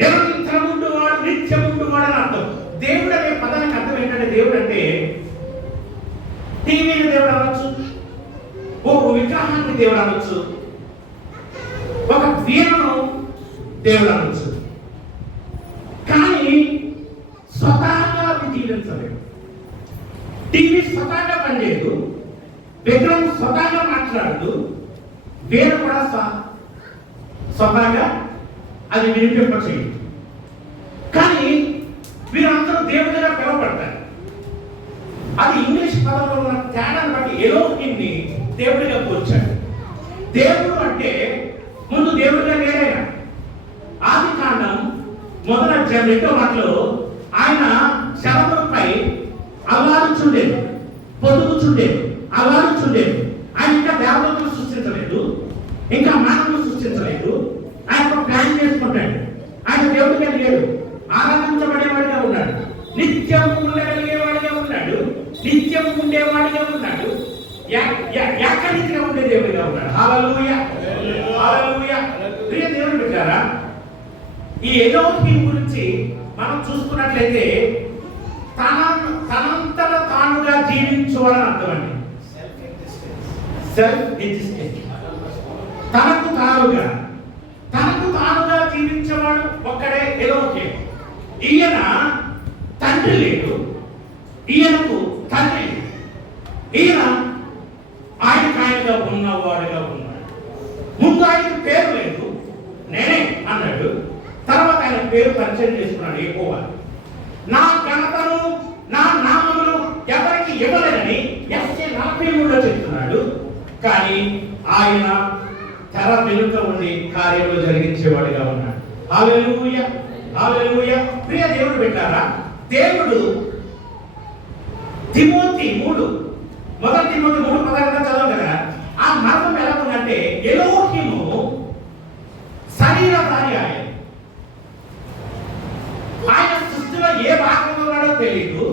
దేవుడికి తరముండువాడు, నిత్యముండువాడు అని అర్థం. దేవుడు అనే పదానికి అర్థం ఏంటంటే దేవుడు అంటే టీవీని దేవుడు అనొచ్చు, ఒక విగ్రహాన్ని దేవుడు అనొచ్చు, ఒక వీణను దేవుడు అనొచ్చు. కానీ స్వతహాగా అది జీవించలేదు. టీవీ స్వతహాగా పనిచేయదు, విగ్రహం స్వతహాగా మాట్లాడదు, వీణ కూడా స్వతహాగా అది వినిపింపచేయదు. కానీ వీరందరూ దేవుడిగా పిలువబడతారు. అది ఇంగ్లీష్ పదంలో ఉన్న తేడాన్ని బట్టి ఎలోహింని దేవుడిగా పోల్చాడు. దేవుడు అంటే ముందు దేవుడిగా వేరైన ఆది కాండం 1:2 మాటలో ఆయన శవముపై అల్లారుచుండేది, పొదుగుచుండేది, అల్లారుచుండేది. ఆయన ఇంకా దేవతలను సృష్టించలేదు, ఇంకా మానవులు సృష్టించలేదు. ఆయన ఒక ప్లాన్ చేసుకుంటాడు. ఆయన దేవుడిగా లేడు, ఆరాధించబడేవాడిగా ఉన్నాడు, నిత్యం ఉండగలిగేవాడిగా ఉన్నాడు, నిత్యం ఉండేవాడిగా ఉన్నాడు, ఏకరీతిగా ఉండే దేవుడిగా ఉన్నాడు. హల్లెలూయా, హల్లెలూయా. ప్రియ దేవుని బిడ్డలారా, ఈ ఎలోహిం గురించి మనం చూసుకున్నట్లయితే తనంతట తానుగా జీవించువాడని అర్థమండి. సెల్ఫ్ ఎగ్జిస్టెంట్, తనకు తానుగా జీవించేవాడు ఒక్కడే ఎలోహిం. ఈయన తండ్రి లేడు, ఈయనకు తండ్రి లేదు. ఈయన ఆయనగా ఉన్నవాడుగా ఉన్నాడు. ముందు ఆయనకు పేరు లేదు, నేనే అన్నాడు. తర్వాత ఆయన పేరు పరిచయం చేసుకున్నాడు, యెహోవా. నా ఘనతను, నా నామమును ఎవరికి ఇవ్వలేదని ఎస్ఏ 43లో చెప్తున్నాడు. కానీ ఆయన తెర వెనుక ఉండి కార్యములు జరిగించేవాడిగా ఉన్నాడు. హల్లెలూయా, హల్లెలూయా. ప్రియ దేవుడు పెట్టారా, దేవుడు తిమోతి 3:16 చదవం కదా. ఆ మర్మం ఎలా ఉందంటే ఎలోహిము శరీరధారి. ఆయన సృష్టిలో ఏ భాగంలో ఉన్నాడో తెలియదు,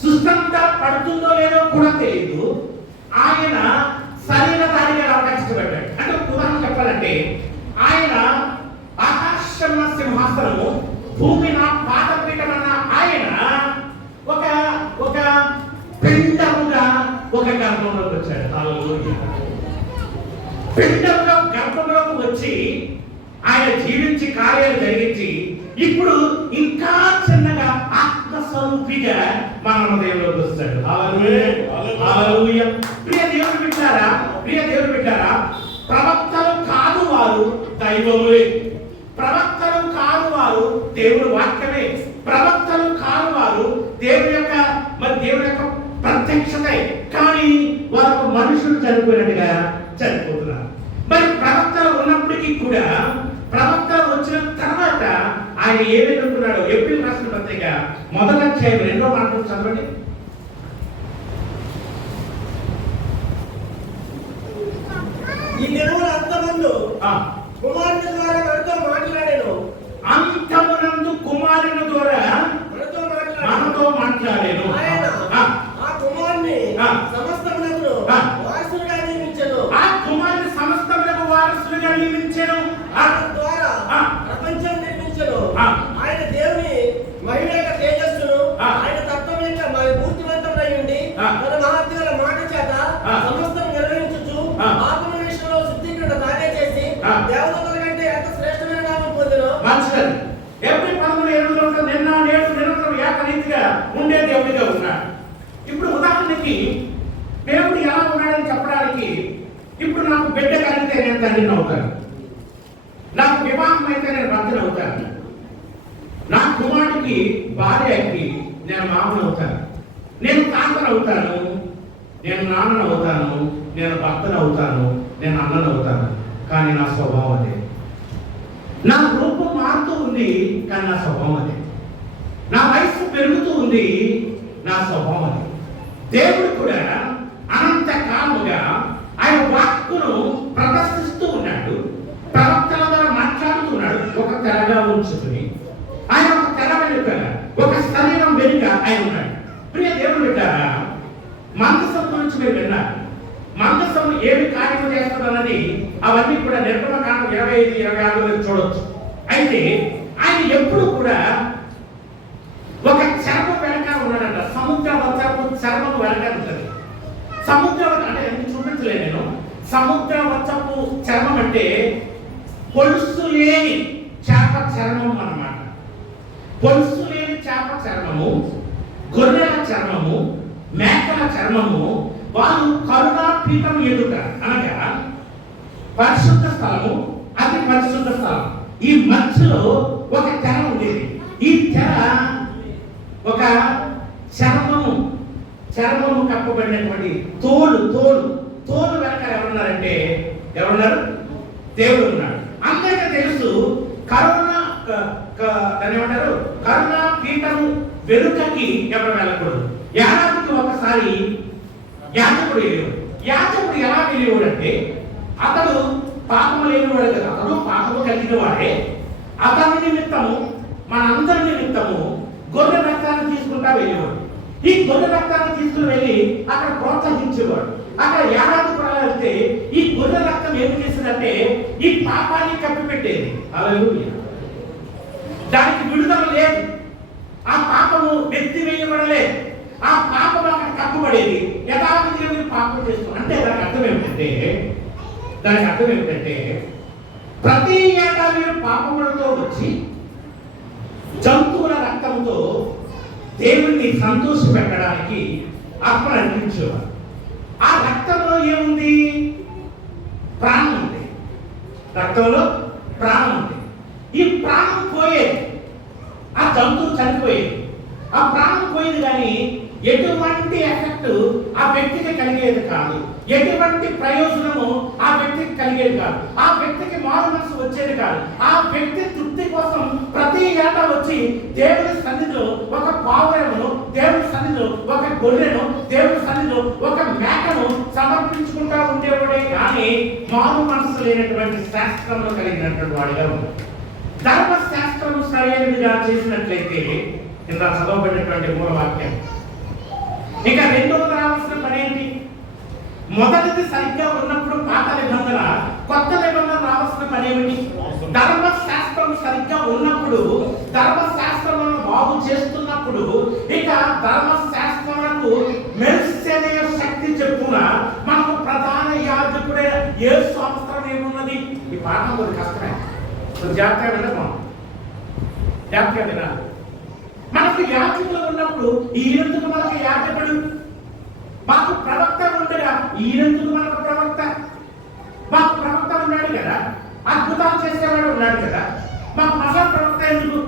సృష్టి అంతా పడుతుందో లేదో కూడా తెలియదు. ఆయన శరీరధారిగా రావడానికి ఇష్టపడ్డాడు. అంటే ఒక ఉదాహరణ చెప్పాలంటే, ఆయన ఆకాశం సింహాసనము, భూమి నా పాదపీఠమన్న ఆయన ఒక పిండముగా ఒక గర్భంలోకి వచ్చాడు. పిండముగా గర్భంలోకి వచ్చి ఆయన జీవించి కార్యాలు జరిగించి ఇప్పుడు ఇంకా చిన్నగా ఆత్మస్వరూపిగా మన హృదయంలోకి వస్తాడు. హల్లెలూయా. ప్రియ దేవుని బిడ్డారా, ప్రవక్తలు కాదు వారు దైవములే, ప్రవక్తలు కాదు వారు దేవుని వాక్యమే, ప్రవక్తలు కాదు వారు దేవుని యొక్క ప్రత్యక్షత. కానీ వారు మనుషులు చనిపోయినట్టుగా చనిపోతున్నారు. మరి ప్రవక్తలు ఉన్నప్పటికీ కూడా, ప్రవక్తలు వచ్చిన తర్వాత ఆయన ఏమనుకున్నాడు? ఏప్రిల్ రాసిన పత్రిక 1:2 చదవండి. ఈ దినముల అంతమందు కుమారుని ద్వారా మనతో మాట్లాడాను, అంతమునందు కుమారుని ద్వారా మనతో మాట్లాడాను. ఆ కుమారుని సమస్తమునకు వారసులుగా నియమించెను. ఆ కుమారుని సమస్తమునకు వారసులుగా నియమించెను. ఆయన ద్వారా ప్రపంచం నిర్మించెను. ఆయన దేవుని మహిమ యొక్క తేజస్సును, ఆయన తత్వం యొక్క పూర్తివంతమై ఉండి తన మహత్తుల మాట చేత సమస్తం నిర్వహించుచు ఆత్మ విషయంలో శుద్ధీకరణ తానే చేసి దేవతల కంటే ఎంత శ్రేష్టమైన నామం పొందెను. మంచిది. ఏప్రిల్ 13 నిన్న నేడు నిరంతరం ఏకరీతిగా ఉండే దేవుడిగా ఉన్నాడు. ఇప్పుడు ఉదాహరణకి దేవుడు ఎలా ఉన్నాడని చెప్పడానికి, ఇప్పుడు నాకు బిడ్డ కలిగితే నేను తండ్రిని అవుతాను, నాకు వివాహం అయితే నేను భర్తను అవుతాను, నా కుమారుడికి భార్యకి నేను మామను అవుతాను, నేను తాతను అవుతాను, నేను నాన్నను అవుతాను, నేను భర్తను అవుతాను, నేను అన్నను అవుతాను. కానీ నా స్వభావం అదే. నా రూపం మారుతూ ఉంది, కానీ నా స్వభావం అదే. నా వయసు పెరుగుతూ ఉంది, నా స్వభావం అదే. దేవుడు కూడా అనంత కాలముగా ఆయన వాక్కును ప్రదర్శిస్తూ ఉన్నాడు, ప్రవక్తల ద్వారా మాట్లాడుతున్నాడు. ఒక తెరగా ఉంచుకుని ఆయన ఒక తెర వెనుక, ఒక శరీరం వెనుక ఆయన ఉన్నాడు. ప్రియ దేవుడు బిడ్డారా, మందసం గురించి మీరు విన్నారు. మందసం ఏమి కార్యము చేస్తుందన్నది అవన్నీ కూడా నిర్గమకాండం 25-26 చూడొచ్చు. అయితే ఆయన ఎప్పుడు కూడా ఒక చర్మం వెనక ఉన్నాడంట. సముద్ర వత్సపు చర్మం వెనక ఉంటుంది. సముద్ర అంటే ఎందుకు చూపించలేదు నేను. సముద్ర వత్సపు చర్మం అంటే పొలుసు లేని చేప చర్మం అన్నమాట. పొలుసు లేని చేప చర్మము, గొర్రెల చర్మము, మేకల చర్మము. వారు కరుణా పీఠం ఎదుట, అనగా పరిశుద్ధ స్థలము, అతి పరిశుద్ధ స్థలం, ఈ మధ్యలో ఒక తెర ఉండేది. ఈ తెర ఒక చర్మము చర్మము కప్పబడినటువంటి తోలు వెనకాల ఎవరున్నారంటే ఎవరున్నారు? దేవుడు ఉన్నాడు. అందరికీ తెలుసు దాన్ని ఏమంటారు, కరుణ పీఠము వెనుకకి ఎవరు వెళ్ళకూడదు. ఏడాదికి ఒకసారి యాజకుడు వెళ్ళేవాడు. యాజకుడు ఎలా వెళ్ళేవాడు అంటే అతడు పాపము లేనివాడు కదా, అతడు పాపము కలిగిన వాడే. అతని నిమిత్తము మనందరి నిమిత్తము గొర్రె రక్తాన్ని తీసుకుంటా వెళ్ళేవాడు. ఈ గొర్రె రక్తాన్ని తీసుకుని వెళ్ళి అక్కడ ప్రోత్సహించేవాడు. అక్కడ ఏడాది కూడా వెళ్తే ఈ గొర్రె రక్తం ఏం చేసిందంటే ఈ పాపాన్ని కప్పిపెట్టేది. హల్లెలూయా. దానికి విడుదల లేదు. ఆ పాపము వ్యక్తి వేయబడలేదు. ఆ పాపం అక్కడ కప్పబడేది. యథావిధిగా మీరు పాపం చేస్తున్నారు అంటే దానికి అర్థం ఏమిటంటే ప్రతి ఏటా మీరు పాపములతో వచ్చి జంతువుల రక్తంతో దేవుణ్ణి సంతోష పెట్టడానికి అర్పణ అర్పించేవారు. ఆ రక్తంలో ఏముంది? ప్రాణం ఉంది. రక్తంలో ప్రాణం ఉంది. ఈ ప్రాణం పోయేది, ఆ జంతువు చనిపోయేది. ఆ ప్రాణం పోయేది కానీ ఎటువంటి ఎఫెక్ట్ ఆ వ్యక్తికి కలిగేది కాదు. ఎటువంటి ప్రయోజనము ఆ వ్యక్తికి కలిగేది కాదు. ఆ వ్యక్తికి మారు మనసు వచ్చేది కాదు. ఆ వ్యక్తి తృప్తి కోసం ప్రతి ఏటా వచ్చి దేవుని సన్నిధిలో ఒక పావురమును, దేవుని సన్నిధిలో ఒక గొర్రెను, దేవుని సన్నిధిలో ఒక మేకను సమర్పించుకుంటా ఉండేవాడే కానీ మారు మనసు లేనటువంటి శాస్త్రంలో కలిగినటువంటి వాడిగా ఉంది. ధర్మశాస్త్రము సరైనదిగా చేసినట్లయితే ఇంత చదవబడినటువంటి మూలవాక్యం. ఇక రెండవది రావాల్సిన పని ఏంటి? మొదటిది సరిగ్గా ఉన్నప్పుడు పాత నిబంధన, కొత్త నిబంధన రావాల్సిన పని ఏమిటి? ధర్మశాస్త్రం సరిగ్గా ఉన్నప్పుడు, ధర్మశాస్త్రమును బాగు చేస్తున్నప్పుడు ఇక ధర్మశాస్త్రములకు మెరిసే శక్తి చెప్పున మనకు ప్రధాన యాజకుడే యేసు అవసరం ఏమున్నది? ఈ పాఠం కొద్ది కష్టమే, జాగ్రత్తగా వినమా, జాగ్రత్తగా వినాలి. మనకు యాజకులు ఉన్నప్పుడు ఈయనెందుకు మనకు యాజకుడు? మాకు ప్రవక్త ఉండగా ఈయనెందుకు మనకు ప్రవక్త? మాకు ప్రవక్త ఉన్నాడు కదా, అద్భుతాలు చేసేవాడు ఉన్నాడు కదా, మాకు మహా ప్రవక్త ఎందుకు?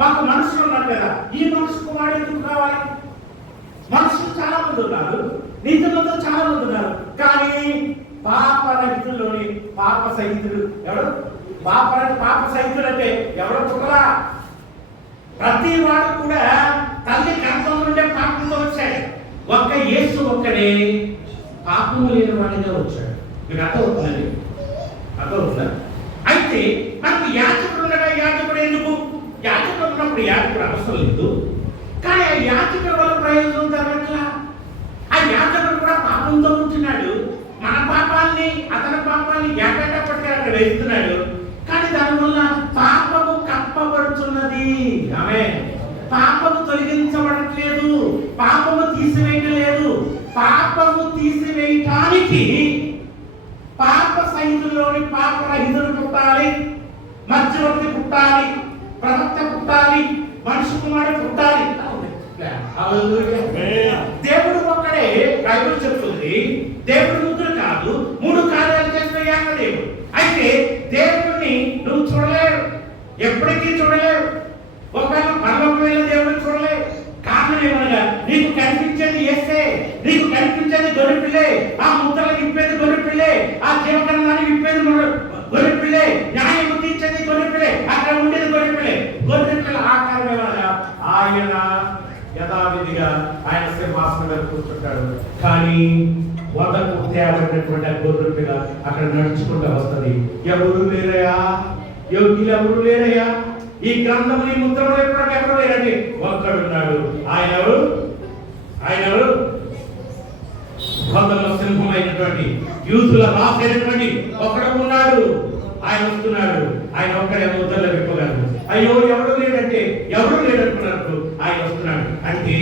మాకు మనుషులు ఉన్నారు కదా, ఈ మనుషుకు వాడు ఎందుకు కావాలి? మనుషులు చాలా మంది ఉన్నారు, నీతిమంతులు చాలా మంది ఉన్నారు, కానీ పాపరహితుల్లోని పాప సహితుడు ఎవడు? పాప సహితుడు అంటే ఎవడో పుట్టరా? ప్రతి వాడు కూడా తల్లి గర్భం నుండే పాపంతో వచ్చాడు. ఒక్క యేసు ఒక్కడే పాపము లేని వాడిగా వచ్చాడు. మీకు అర్థమవుతుందండి? అర్థమవుతుందా? అయితే మనకు యాజకుడు ఉండగా యాజకుడు ఎందుకు? యాజకుడు ఉన్నప్పుడు యాజకుడు అవసరం లేదు, కానీ ఆ యాజకుడు వల్ల ప్రయోజనం జరగట్లా. ఆ యాజకుడు కూడా పాపంతో ఉంటున్నాడు. మన పాపాన్ని, అతని పాపాన్ని ఏకైకప్పటికీ అక్కడ వేస్తున్నాడు. కానీ దానివల్ల పాపము కప్పబడుతున్నది. ఆమె పాపము తొలగించబడట్లేదు, పాపము తీసివేయలేదు. పాపము తీసివేయటానికి పాప సహితుల్లోని పాప రహితుడు పుట్టాలి, మధ్యవర్తి పుట్టాలి, ప్రవక్త పుట్టాలి, మనిషి కుమారుడు పుట్టాలి. దేవుడు ఒక్కడే. బైబిల్ చెప్తుంది దేవుడు ముగ్గురు కాదు, 3 కార్యాలు చేసిన ఏకదేవుడు. అయితే దేవుడిని నువ్వు చూడలేవు, ఎప్పటికీ చూడలేవు. ఒకవేళ పరలోకమైన దేవుడిని చూడలేవు. కారణం ఏమనగా నీకు కనిపించేది యేసే, నీకు కనిపించేది గొర్రెపిల్లే, ఆ ముద్రలు విప్పేది గొర్రెపిల్లే, ఆ జీవకరణాన్ని విప్పేది గొర్రెపిల్లే, న్యాయం తీర్చేది గొర్రెపిల్లే, అక్కడ ఉండేది గొర్రెపిల్లే. గొర్రెపిల్ల ఆకారం ఏమనగా ఆయన యథావిధిగా ఆయన సింహాసనం మీద కూర్చుంటాడు. కానీ వదకు తేబడినటువంటి గొర్రెపిల్ల అక్కడ నడుచుకుంటూ వస్తుంది. ఎవరు లేరయా, యోగ్యులు ఎవరు లేరయ్యా, ఈ గ్రంథం ఈ ముద్రలో ఎప్పుడు ఎవరు లేరండి, ఒక్కడున్నాడు. ఆయన ఎవరు? ఆయన ఎవరు? గ్రంథంలో సింహమైనటువంటి యూదుల రాసేటువంటి ఒకడు ఉన్నాడు. ఆయన వస్తున్నాడు. ఆయన ఒక్కడే ముద్రలో విప్పగలడు. అయ్యో ఎవరు లేడంటే ఎవరు లేదనుకున్నప్పుడు ఆయన వస్తున్నాడు. అంటే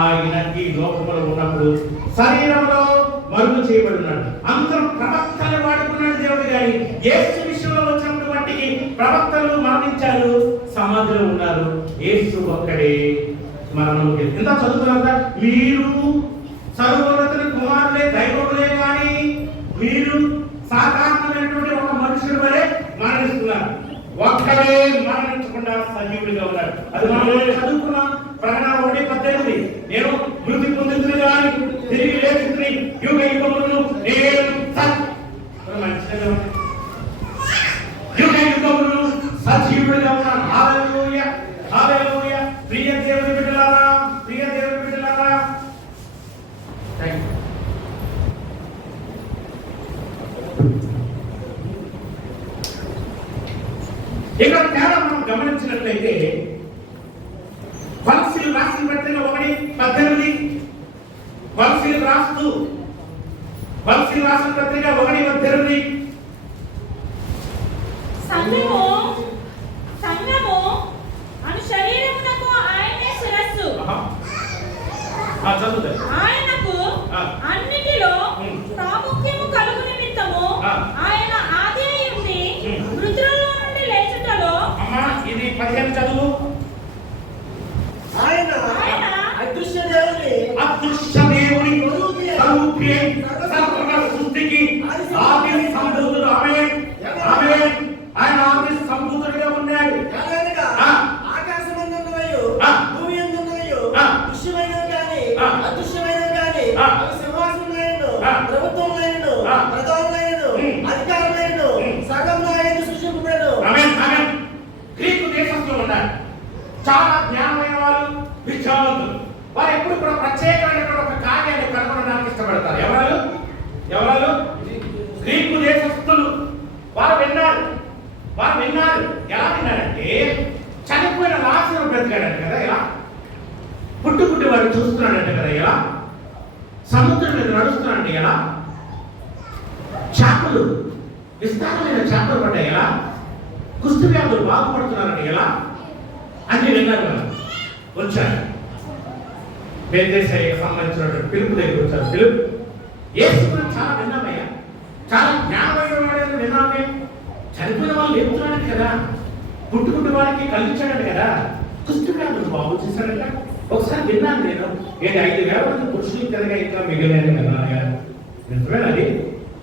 ఆయన ఈ లోకంలో ఉన్నప్పుడు శరీరంలో మరుగు చేయబడున్నాడు. అందరూ ప్రవక్తలు వాడుకున్నాడు దేవుడు. కానీ యేసు విషయంలో వచ్చినప్పుడు వాటికి ప్రవక్తలు మరణించారు, సమాధిలో ఉన్నారు. యేసు ఒక్కడే మరణము. ఎంత చదువుతున్నా మీరు సర్వోన్నతుని కుమారులే, దైవములే, కానీ మీరు సాధారణమైనటువంటి ఒక మనుషుల వలె మరణిస్తున్నారు. ఒక్కడే మరణించకుండా సజీవుడిగా ఉన్నారు. అది మనం చదువుకున్నాం. ప్రకటన 1:18 నేను మృతి పొంది యుగ యుగములను నేను మంచిగా యుగ యుగములను సజీవుడిగా ఉన్నాను. హల్లెలూయా హల్లెలూయా. ప్రియ దేవుని బిడ్డలారా, ప్రియ దేవుని బిడ్డలారా, థాంక్యూ. ఇక్కడ తేడా మనం గమనించినట్లయితే కొలస్సీయులకు రాసిన పత్రిక 1:18 కొలస్సీయులకు రాసిన పత్రిక 1:18 సంఘము అను శరీరమునకు ఆయనే శిరస్సు. ఆయనకు అన్నిటిలో ప్రాముఖ్యము కలుగు నిమిత్తము ఆయన ఆది అయ్యుండి మృతులలో నుండి లేచుటలో. ఇది 15 చదువు. ఆయన అదృశ్య దేవుని స్వరూపి సర్వ సృష్టికి ఆది సంభూతుడు. ఆమేన్ ఆమేన్. ఆయన ఆది సంభూతుడిగా ఉన్నాడు. ఆకాశమందున్నవయు భూమి యందున్నవయు దృశ్యమైనవి గాని అదృశ్యమైనవి గాని సింహాసనములైనను ప్రభుత్వములైనను ప్రధానులైనను అధికారులైనను సర్వము ఆయన సృష్టింపబడెను. ఆమేన్ ఆమేన్. గ్రీకు దేశంలో ఉన్నారు చాలా జ్ఞానమైన వాళ్ళు, విద్యావంతులు. వారు ఎప్పుడు కూడా ప్రత్యేకమైన ఒక కార్యాన్ని కనుగొనడానికి ఇష్టపడతారు. ఎవరు గ్రీకు దేశస్తులు. వారు విన్నారు. ఎలా విన్నారంటే చనిపోయిన లాజరు బ్రతికాడంట కదా, ఇలా పుట్టుకుంటే వాడు చూస్తున్నాడంట కదా, ఇలా సముద్రం మీద నడుస్తున్నాడంటే, ఎలా చేపలు విస్తారమైన చేపలు పడ్డాయి, ఎలా కుష్టు వ్యాధులు బాగుపడుతున్నారంటే, ఎలా అన్ని విన్నారు. వచ్చారు బెల్దేశాయికి సంబంధించినటువంటి పిలుపు దగ్గర వచ్చారు. పిలుపు యేసు గురించి చాలా విన్నామయ్యా, చాలా జ్ఞానమైన వాడని విన్నామే. చనిపోయిన వాళ్ళు లేపుతున్నాడు కదా, పుట్టుకుంటే వాళ్ళకి కలిగించాడు కదా, కుష్టు వ్యాధులు బాగు చేశాడంట. ఒకసారి విన్నాను నేను. 5,000 మంది పురుషులు తిరగా ఇంకా మిగిలిన కదా నిజమే. అది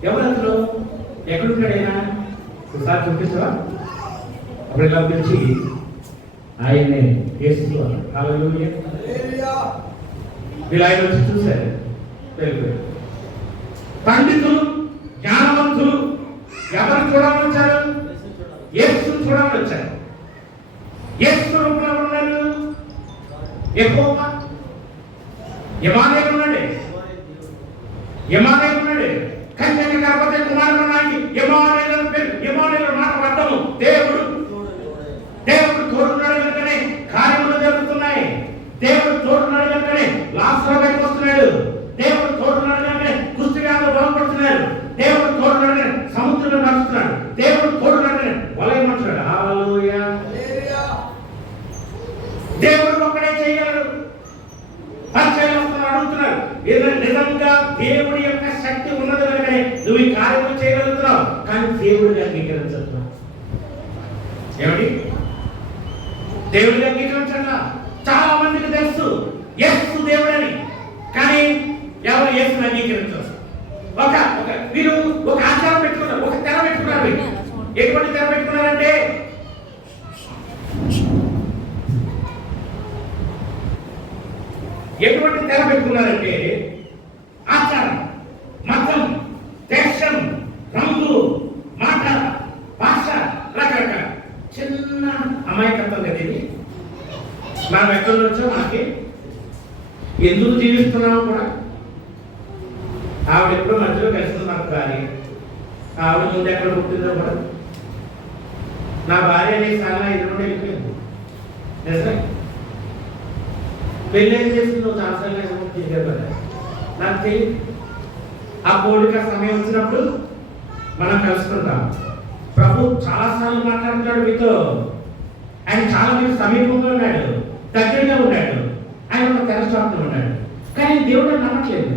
ఎవరు అందులో ఎక్కడున్నాడైనా ఒకసారి చూపిస్తావా? అప్పుడు ఇలా పిలిచి ఆయనే యేసు హల్లెలూయా. వీళ్ళు ఆయన వచ్చి చూశారు. పండితులు జ్ఞానవంతులు ఎవరు చూడాలని వచ్చారు? యేసును చూడాలని వచ్చారు. యేసు రూపంలో ఉన్నాడు యెహోవా. ఇమ్మానుయేలు ఉన్నాడు. కన్యక గర్భవతి కుమారుడు ఉన్నాడు. ఇమ్మానుయేలు మాట అర్థము దేవుడు తోడున్నాడు కనుకనే కార్యములు జరుగుతున్నాయి. దేవుడు తోడున్నాడు కనుకనే లాజరు బయటకు వస్తున్నాడు. దేవుడు తోడున్నాడు కనుకనే కుష్టు వ్యాధులు బాగుపడుతున్నాడు. దేవుడు తోడున్నాడు కనుక సముద్రంలో నడుస్తున్నాడు. దేవుడు తోడున్నాడు కనుక వలయమంటున్నాడు. హల్లెలూయా. దేవుడు ఒక్కడే చేయగలడు. పరిచయం అడుగుతున్నాడు. నిజంగా దేవుడి యొక్క శక్తి ఉన్నది కనుకనే నువ్వు ఈ కార్యములు చేయగలుగుతున్నావు. కానీ దేవుడిని అంగీకరించుతున్నావు. ఏమిటి? దేవుడిని అంగీకరించండి. చాలా మందికి తెలుసు యేసు దేవుడని, కానీ ఎవరు యేసుని అంగీకరించరు. వీరు ఒక ఆచారం పెట్టుకున్నారు, ఒక తెర పెట్టుకున్నారు. ఎటువంటి తెర పెట్టుకున్నారంటే ఆచారం, మతం, దేశం, రంగు, మాట, భాష, రకరకాల చిన్న అమాయకత్వం కదా ఇది. మనం ఎక్కడ వచ్చాం, మనకి ఎందుకు జీవిస్తున్నాము కూడా. ఆవిడ ఎప్పుడో మధ్యలో కలిసి నాకు భార్య. ఆవిడ ముందు ఎక్కడ పుట్టిందో కూడా. నా భార్య అనే సార్లు 5 నుండి వెళ్ళిపోయింది. నిజమే. పెళ్ళి ఏం చేస్తుందో చాలాసార్లు తీసుకెళ్ళి నాకు తెలియదు. ఆ పోలిక సమయం వచ్చినప్పుడు మనం కలుసుకుంటాం. ప్రభు చాలాసార్లు మాట్లాడుతున్నాడు మీతో. ఆయన చాలా మీకు సమీపంగా ఉన్నాడు, దగ్గరగా ఉన్నాడు. ఆయన ఒక తెరస్టాప్లో ఉన్నాడు. కానీ దేవుడు నమ్మట్లేదు.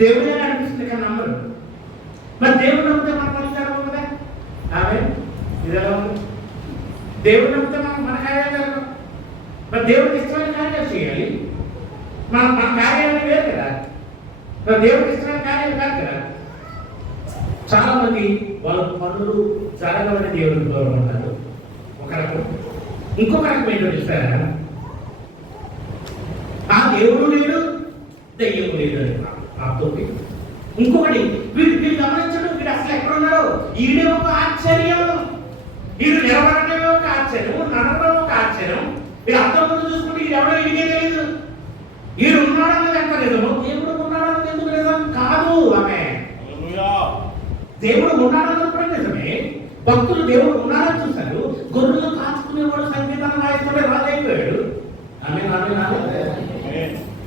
దేవుడే అనిపిస్తుంది కానీ నమ్మరు. మరి దేవుడు నమ్మితే మన పని జరగవు కదా. ఆమె ఇది ఎలా ఉంది? దేవుడు నమ్మితే మన కార్యాలు జరగవు. మరి దేవుడికి ఇష్టమైన కార్యాలు చేయాలి. మన కార్యాలు వేరు కదా. మరి దేవుడికి ఇష్టమైన కార్యాలు కాదు కదా. చాలా మంది వాళ్ళ పనులు జరగవని దేవుడికి దూరం ఉంటారు. ఒక రకం. ఇంకొక రకం ఏంటో చూస్తారా? ఆ దేవుడు లేడు, దెయ్యం లేదు అని. రాత్రి ఇంకొకటి వీడు గమనించడం, వీడు అసలు ఎక్కడున్నాడు, ఈడే ఒక ఆశ్చర్యం. వీడు నిలబడటమే ఒక ఆశ్చర్యం, నడవడం ఒక ఆశ్చర్యం. వీడు అర్థం చూసుకుంటే ఇది ఎవడో ఇడిగే తెలియదు. వీడు ఉన్నాడన్నది ఎంత నిజము, దేవుడు ఉన్నాడన్నది ఎందుకు నిజం కాదు. ఆమె దేవుడు ఉన్నాడన్నది కూడా నిజమే. భక్తులు దేవుడు ఉన్నాడని చూశారు. గొర్రెలు కాచుకునేవాడు సంగీతాన్ని రాయిస్తుంటే రాజు అయిపోయాడు. ఆమె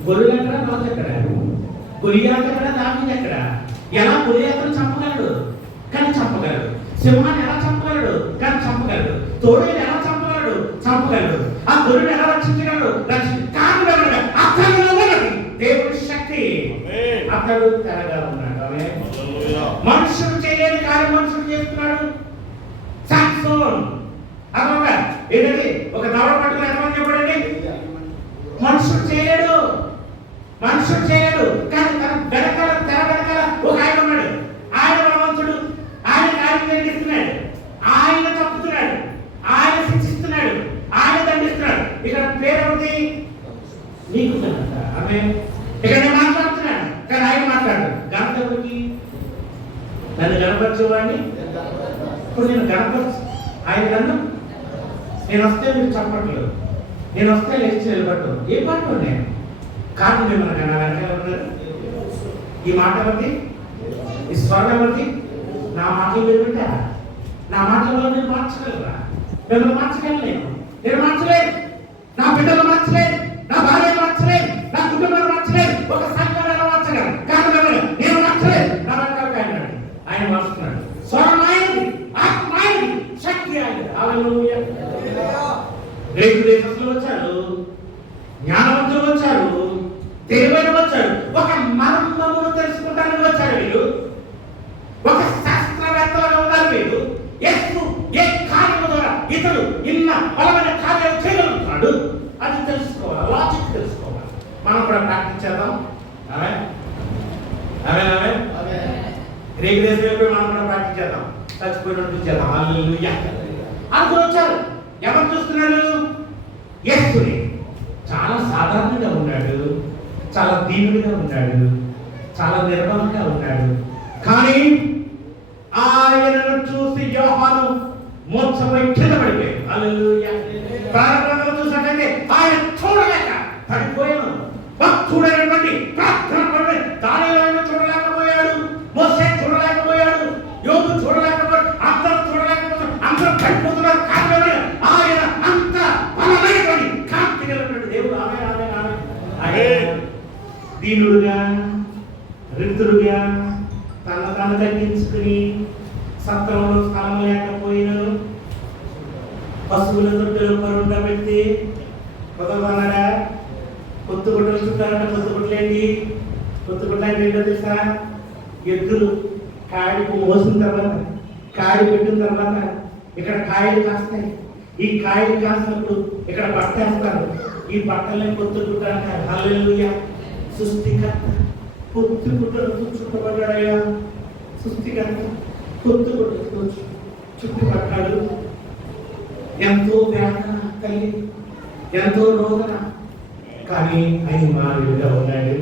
గొర్రెలు ఎక్కడ, రాజు ఎక్కడ, గొలియాతు ఎక్కడ, దావీదు ఎక్కడ? ఎలా గొలియాతును చంపగలడు కానీ చంపగలడు. సింహాన్ని ఎలా చంపగలడు కానీ చంపగలడు. తోడేలు ఎలా చంపగలడు, చంపగలడు. ఆ గొర్రెను ఎలా రక్షించగలడు, కారణం దేవుడి శక్తి. అతడు తెరగా ఉన్నాడు. మనుషుడు చేయలేని కార్యం మనుషుడు చేస్తున్నాడు. సామ్సోన్ అదొక ఏంటంటే ఒక దవడ పట్టుకుని ఎంతమంది చెప్పడండి, మనుషుడు చేయలేడు, మనుషుడు చేయలేడు. కానీ తన వెనకాల తెర వెనకాల ఒక ఆయన ఉన్నాడు. ఆయన బలవంతుడు, ఆయన కార్యం జరిగిస్తున్నాడు, ఆయన తప్పుతున్నాడు, ఆయన శిక్షిస్తున్నాడు, ఆయన దండిస్తున్నాడు. ఇక్కడ పేరు నీకు ఆమె ఇక్కడ నేను మాట్లాడుతున్నాను కానీ ఆయన మాట్లాడు. గణపతికి నన్ను గణపరిచేవాడిని ఇప్పుడు నేను గణపతి ఆయన కన్నా నేను వస్తే మీరు చప్పట్లు, నేను వస్తే లేచి నిలబట్టు. ఏ పాట నేను కాదు మిమ్మల్ని కన్నా వెనకాల ఉన్నారు. ఈ మాట ఎవరిది, ఈ స్వరం ఎవరిది? నా మాటలు మీరు వింటారా? నా మాటలలో నేను మార్చగలరా? మిమ్మల్ని మార్చగలను. నేను మార్చలేదు, నా బిడ్డలు మార్చలేదు, నా భార్య మార్చలేదు, నా కుటుంబాన్ని మార్చలేదు, ఒక సంఘాన్ని మార్చగలను. కానీ నేను మార్చలేదు. నా వెనకాల ఆయన మారుస్తున్నాడు. స్వరం ఆయనది, ఆత్మ ఆయనది, శక్తి ఆయనది. హల్లెలూయా. గ్రీకు దేశస్తులు వచ్చారు, జ్ఞానవంతులు వచ్చారు, తెలివైన వచ్చారు, ఒక మర్మమును తెలుసుకుంటానికి వచ్చారు. వీళ్ళు ఒక శాస్త్రవేత్తలుగా ఉన్నారు. వీళ్ళు యేసు ఏ కార్యము ద్వారా ఇతడు ఇన్న బలమైన కార్యాలు చేయగలుగుతాడు అది తెలుసుకోవాలి, లాజిక్ తెలుసుకోవాలి. మనం కూడా ప్రాక్టీస్ చేద్దాం. గ్రీకు దేశంలో మనం కూడా ప్రాక్టీస్ చేద్దాం. చచ్చిపోయినట్టు చేద్దాం. హల్లెలూయా. అందరూ వచ్చారు. ఎవరు చూస్తున్నాడు? యేసుని. చాలా సాధారణంగా ఉన్నాడు, చాలా దీనుడిగా ఉన్నాడు, చాలా నిర్మలంగా ఉన్నాడు. కానీ ఆయనను చూసి యోహాను మోసపోయి కింద పడిపోయాడు. హల్లెలూయా. ప్రారంభంలో చూసినట్లయితే ఆయన చూడలేక పడిపోయాను. భక్తుడైనటువంటి ప్రార్థన పడి దానిలో చూడలేకపోయాడు, మోసే చూడలేకపోయాడు, యోబు చూడలేకపోయాడు, అందరూ చూడలేకపోయాడు, అందరూ పడిపోతున్నారు. కారణమే ఆయన అంత బలమైనటువంటి కాంతి కలిగినటువంటి దేవుడు. ఆమె ఆమె ఆమె అదే దీనుడుగా రిక్తుడుగా తను తగ్గించుకుని సత్రంలో స్థలం లేకపోయినను పశువుల తొట్టెలు పరుండ పెట్టి కొత్తగా కొత్త గుట్టలు చుట్టారంట. కొత్త గుట్టలేంటి? కొత్త గుట్ల ఏంటో తెలుసా? ఎద్దులు కాడికి మోసిన తర్వాత, కాడి పెట్టిన తర్వాత ఇక్కడ కాయలు కాస్తాయి. ఈ కాయలు కాసినప్పుడు ఇక్కడ బట్ట వేస్తారు. ఈ బట్టల్ని కొత్త గుట్ట అంటారు. హల్లెలూయా. సృష్టికర్త కొత్త గుట్టలు చుట్టబడ్డాడయ్యా. సృష్టికర్త కొత్త గుట్టలు చుట్టుపడ్డాడు. ఎంతో వేదన తల్లి, ఎంతో రోదన, కానీ ఆయన మానవుడిగా ఉన్నాడు.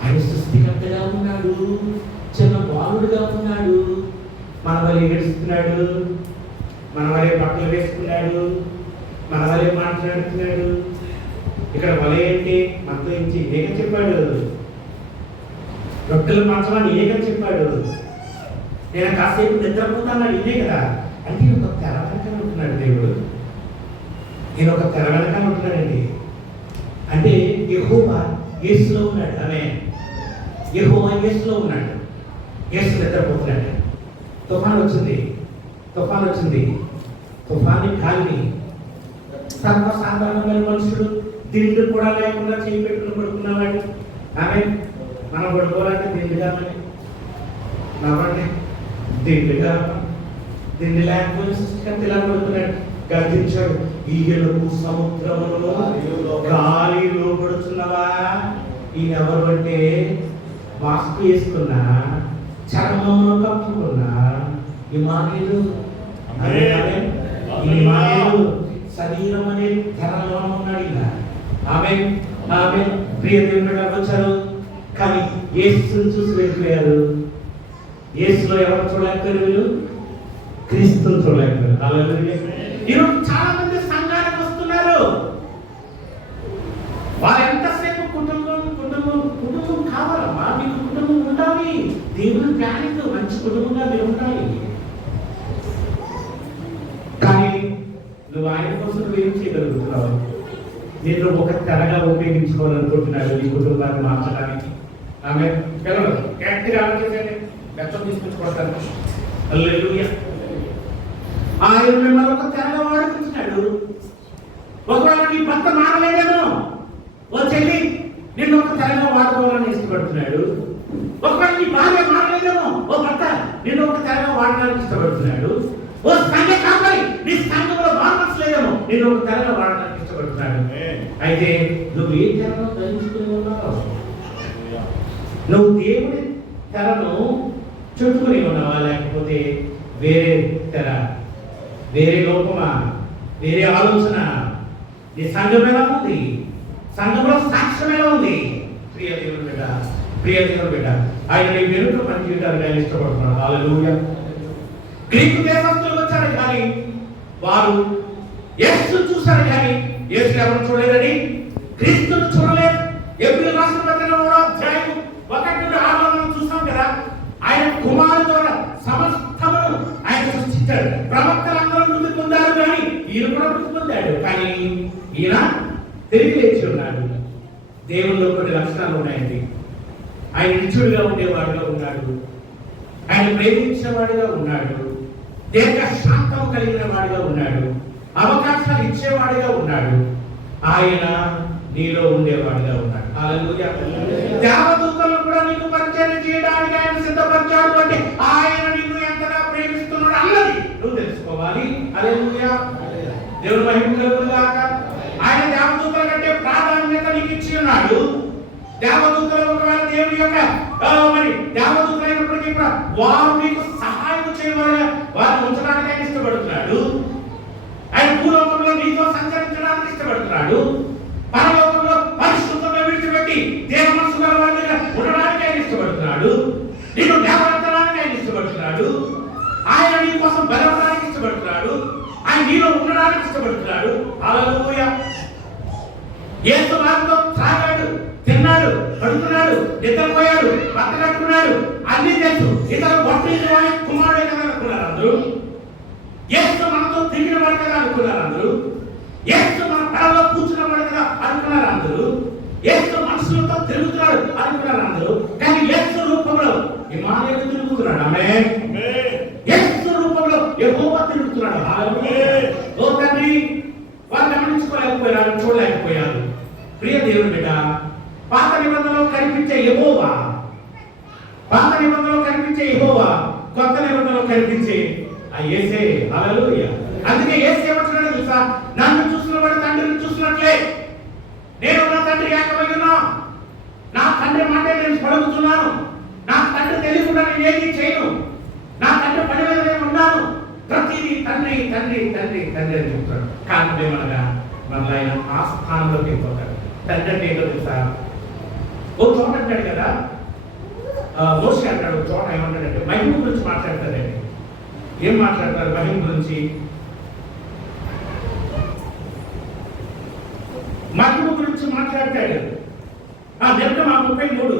ఆయన సృష్టికర్తగా ఉన్నాడు, చిన్న బాలుడుగా ఉన్నాడు. మన వల్ల ఏడుస్తున్నాడు, మన వల్లే బట్టలు వేసుకున్నాడు, మన వల్లే మాట్లాడుతున్నాడు. ఇక్కడ వలే అంటే మనతో ఇచ్చి ఏక చెప్పాడు, రొట్టెలు మార్చమని ఏక చెప్పాడు. నేను కాసేపు నిద్రపోతాను ఇదే కదా. అంటే ఒక తెర వెనకాల ఉంటున్నాడు దేవుడు. నేను ఒక తెర వెనకాల ఉంటున్నాడండి. అంటే యెహోవా యేసులో ఉన్నాడు. ఆమె యెహోవా యేసులో ఉన్నాడు. యేసు నిద్రపోతున్నాడు. తుఫాన్ వచ్చింది, తుఫాన్ వచ్చింది. తుఫాన్ని కాలిని సర్వసాధారణమైన మనుషుడు దిండు కూడా లేకుండా చేయి పెట్టుకుని పడుకున్నవాడు. ఆమె మనం పడుకోవాలంటే దిండుగా నవ్వండి, దిండుగా దిండు లేకపోతే సృష్టికర్త ఇలా పడుతున్నాడు. గర్జించాడు, ఈయనకు సముద్రములో గాలి లోపడుచున్నవా? ఈయనెవరు అంటే మాస్క్ వేసుకున్నా, చర్మమును కప్పుకున్నా ఇమానుయేలు. ఇమానుయేలు శరీరం అనే తెరలో ఉన్నాడు. ఇలా ఆమె ఆమె ప్రియ దేవుడు వచ్చారు. కానీ యేసుని చూసి వెళ్ళిపోయారు. యేసులో ఎవరు చూడలేకపోయారు? వీళ్ళు క్రీస్తుని చూడలేకపోయారు. హల్లెలూయా. ఈరోజు చాలా మంది సంఘానికి వస్తున్నారు. వారు ఎంతసేపు కుటుంబం కుటుంబం కుటుంబం కావాలమ్మా, మీకు కుటుంబం ఉండాలి. దేవుని ప్లానింగ్ మంచి కుటుంబంగా మీరు ఉండాలి. కానీ నువ్వు ఆయన కోసం నువ్వేం చేయగలుగుతున్నావు? నేను ఒక తెరగా ఉపయోగించుకోవాలనుకుంటున్నాడు నీ కుటుంబాన్ని మార్చడానికి. ఆమె పిల్లలు గట్టిగా ఆలోచించండి, బెత్తం తీసుకొచ్చుకుంటాను. హల్లెలూయా. ఆయన మిమ్మల్ని ఒక తెరగా వాడుకుంటున్నాడు. ఒకవేళ నీ భర్త మారలేదేమో, ఓ చెల్లి నిన్ను ఒక తెరగా వాడుకోవాలని ఇష్టపడుతున్నాడు. ఒకవేళ నీ భార్య మారలేదేమో, ఓ భర్త నిన్ను ఒక తెరగా వాడడానికి ఇష్టపడుతున్నాడు. ఓ సంఘ కాపాలి, నీ సంఘంలో మార్పు లేదేమో, నిన్ను ఒక తెరగా వాడడానికి ఇష్టపడుతున్నాడు. అయితే నువ్వు ఏ తెరను ధరించుకుని ఉన్నావు? నువ్వు దేవుడి తెరను చుట్టుకుని ఉన్నావా, లేకపోతే వేరే తెర, వేరే లోపమా, వేరే ఆలోచన? నీ సంఘం ఎలా ఉంది? సంఘంలో సాక్ష్యం ఎలా ఉంది? ప్రియ దేవుని బిడ్డ, ప్రియ దేవుని బిడ్డ, ఆయన నీ వెనుక పని చేయడానికి ఆయన ఇష్టపడుతున్నాడు. హల్లెలూయా. గ్రీకు దేశస్తులు వచ్చారు కానీ వారు యేసు చూశారు కానీ యేసు ఎవరు చూడలేదని, క్రీస్తును చూడలేదు. ఎబ్రిల్ రాసిన పత్రికలో 1-6 చూసాం కదా. ఆయన కుమారుడు ద్వారా సమస్తమును ఆయన సృష్టించాడు. ప్రవక్తలందరూ మృతి పొందారు కానీ ఈయన కూడా మృతి పొందాడు. కానీ ఈయన తిరిగి లేచి ఉన్నాడు. దేవుల్లో కొన్ని లక్షణాలు ఉన్నాయండి. ఆయన నిత్యుడిగా ఉండేవాడుగా ఉన్నాడు. ఆయన ప్రేమించేవాడిగా ఉన్నాడు. దీర్ఘ శాంతం కలిగిన వాడిగా ఉన్నాడు. అవకాశాలు ఇచ్చేవాడిగా ఉన్నాడు. ఆయన నీలో ఉండేవాడిగా ఉన్నాడు. హల్లెలూయా. దేవదూతలను కూడా నీకు పరిచయం చేయడానికి ఆయన సిద్ధపరిచాడు. అంటే ఆయన నిన్ను ఎంతగా ప్రేమిస్తున్నాడు అన్నది నువ్వు తెలుసుకోవాలి. హల్లెలూయా. దేవుని మహిమ కలుగుగాక. ఆయన దేవదూతల కంటే ప్రాధాన్యత నీకు ఇచ్చి ఉన్నాడు. దేవదూతలు ఒకవేళ దేవుని యొక్క మరి దేవదూతలు అయినప్పటికీ కూడా వారు నీకు సహాయం చేయవారుగా వారిని ఉంచడానికి ఆయన ఇష్టపడుతున్నాడు. ఆయన భూలోకంలో నీతో సంచరించడానికి ఇష్టపడుతున్నాడు. పరలోకంలో పరిశుద్ధంగా విడిచిపెట్టి దేవ మనసు గల వారిగా ఉండడానికి ఆయన ఇష్టపడుతున్నాడు. నిన్ను లేవనెత్తడానికి ఆయన ఇష్టపడుతున్నాడు. ఆయన నీ కోసం బలపడడానికి ఇష్టపడుతున్నాడు. ఆయన నీలో ఉండడానికి ఇష్టపడుతున్నాడు. హల్లెలూయా. యేసు వారితో త్రాగాడు, తిన్నాడు, పడుతున్నాడు, నిద్రపోయాడు, బట్ట కట్టుకున్నాడు, అన్ని తెలుసు. ఇతను ఒట్టించిన వాడి కుమారుడే కదా అనుకున్నారు అందరూ. యేసు మనతో తిరిగిన వాడు కదా అనుకున్నారు అందరూ. యేసు మన పడవలో కూర్చున్న వాడు కదా అనుకున్నారు అందరూ. యేసు మనుషులతో తిరుగుతున్నాడు అనుకున్నారు అందరూ. కానీ యేసు రూపంలో ఇమానుయేలు తిరుగుతున్నాడు. ఆమేన్. యేసు రూపంలో యెహోవా తిరుగుతున్నాడు. హల్లెలూయా. ఓ తండ్రి, వారు గమనించుకోలేకపోయారు, చూడలేకపోయారు. ప్రియ దేవుని బిడ్డ, పాత నిబంధనలో కనిపించే యెహోవా, పాత నిబంధనలో కనిపించే యెహోవా కొత్త నిబంధనలో కనిపించే ఆ యేసే. హల్లెలూయా. అందుకే యేసు ఏమంటున్నాడు తెలుసా? నన్ను చూసిన వాడు తండ్రిని చూసినట్లే, నేను నా తండ్రి ఏకమై ఉన్నాం. నా తండ్రి మాట నేను పలుకుతున్నాను. నా తండ్రి తెలియకుండా నేను ఏది చేయను. నా తండ్రి పని మీద నేను ఉన్నాను. ప్రతిదీ తండ్రి తండ్రి తండ్రి తండ్రి అని చెప్తాడు. కారణం ఏమనగా మనలో ఆయన ఆ స్థానంలోకి వెళ్ళిపోతాడు. తండ్రి అంటే ఏంటో తెలుసా? ఓ చోట అంటాడు కదా, మోషే అంటాడు. ఒక చోట ఏమంటాడంటే మహిమ గురించి మాట్లాడతాడండి. ఏం మాట్లాడతారు మహిమ గురించి? మహిమ గురించి మాట్లాడతాడు. నిర్గమ 33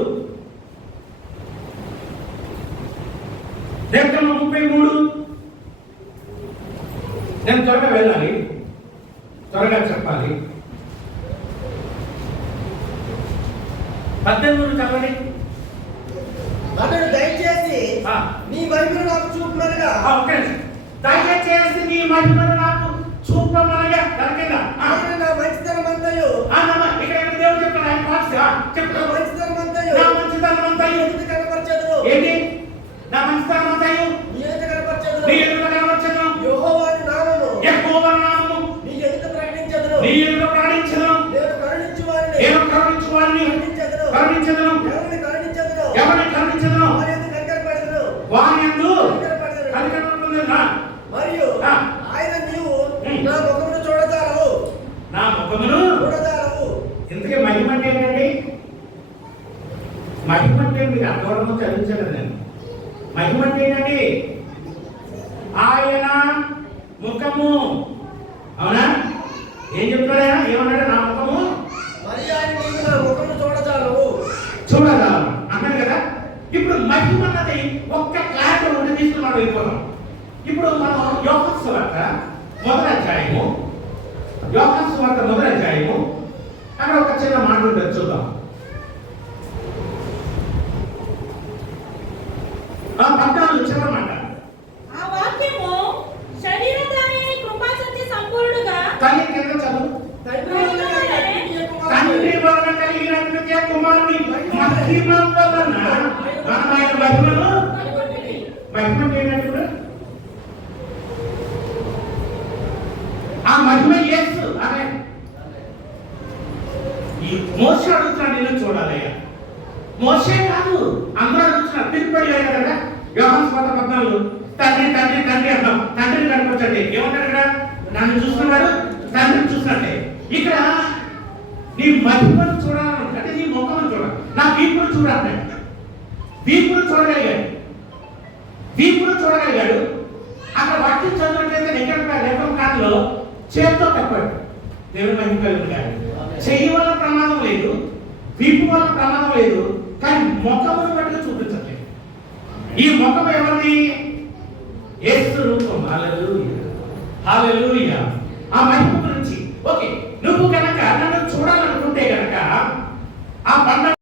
నేను త్వరగా వెళ్ళాలి, త్వరగా చెప్పాలి. 18 చదవండి. అతడు దయచేసి నీ మహిమను నాకు చూపమనగా, దయచేసి నీ మహిమను నాకు చూపమనగా దొరికిందా? ఆయన నా మంచితనమంతయు, ఇక్కడ దేవుడు చెప్తాడు. ఆయన చెప్తాడు మంచితనమంతయు నా మంచితనమంతయు ఎదుట కనపరచెదను. ఏంటి నా మంచితనమంతయు? నీ ఎదుట కనపరచెదను. నీ ఎదుట కనపరచెదను. యెహోవా నామమును, యెహోవా నామమును నీ ఎదుట ప్రకటించెదను. నీ ఎదుట ప్రకటించెదను. నేను కరుణించు వారిని, నేను కరుణించు వారిని కరుణించెదను. కరుణించెదను. ఎవరిని కరుణించెదను, ఎవరిని కరుణించెదను, వారి యందు కనికరపడెదను. వారి యందు కనికరపడెదను. కనికరపడెదను. మరియు ఆ. ఆయన నీవు నా ముఖమును చూడజాలవు, నా ముఖమును చూడజాలవు. ఇంతకీ మహిమ అంటే ఏంటండి? మహిమ అంటే మీరు అర్థవడంలో చదివించాను నేను. మహిమ అంటే ఏంటండి? ఆయన ముఖము. అవునా? ఏం చెప్తారా? ఏమన్నాడు? నా ముఖము మరి ఆయన నీవు నా ముఖము చూడజాలవు. చూడగలం అన్నాడు కదా. ఇప్పుడు మహిమ అన్నది ఒక్క క్లాస్ ఉండి తీసుకున్నాడు అయిపోతాం. ఇప్పుడు మనం యోహాను సువార్త మొదటి అధ్యాయము అక్కడ ఒక చిన్న మాట ఉంటుంది, చూద్దాం. ఆ 14 చిన్న మాట. ఆ వాక్యము శరీరధారి అయిన కృపా సత్య సంపూర్ణుడుగా తల్లి కింద చదువు. తండ్రి వలన కలిగిన కుమారుడు. తండ్రి వలన కలిగిన కుమారుని మహిమ వలన మనం ఆయన మహిమను కనుగొంటిమి. మహిమ ఏంటంటే కూడా ఆ మహిమ యేసు. అదే ఈ మోసే అడుగుతున్నాడు, నేను చూడాలయ్యా. మోసే కాదు, అందరూ అడుగుతున్నారు. పిలుపడి కదా యోహాను సువార్త 14 తండ్రి తండ్రి తండ్రి అంటాం. తండ్రిని కనిపించండి. ఏమంటారు ఇక్కడ? నన్ను చూస్తున్నాడు, తండ్రిని చూసినట్టే. ఇక్కడ నీ మహిమను చూడాలంటే, అంటే నీ ముఖం చూడాలి. నా వీపును చూడాలి. వీపును చూడగలిగాడు. అక్కడ వాక్యం చదివినట్లయితే లెక్కల కాలంలో చేతితో తప్పాడు. దేవుని మహిమ కలుగుతాడు. చెయ్యి వల్ల ప్రమాదం లేదు, వీపు వల్ల ప్రమాదం లేదు, కానీ ముఖమును బట్టి చూపించట్లేదు. ఈ ముఖం ఎవరిది? యేసు రూపం. హల్లెలూయా. ఆ మహిమ గురించి ఓకే. నువ్వు కనుక నన్ను చూడాలనుకుంటే కనుక ఆ పండుగ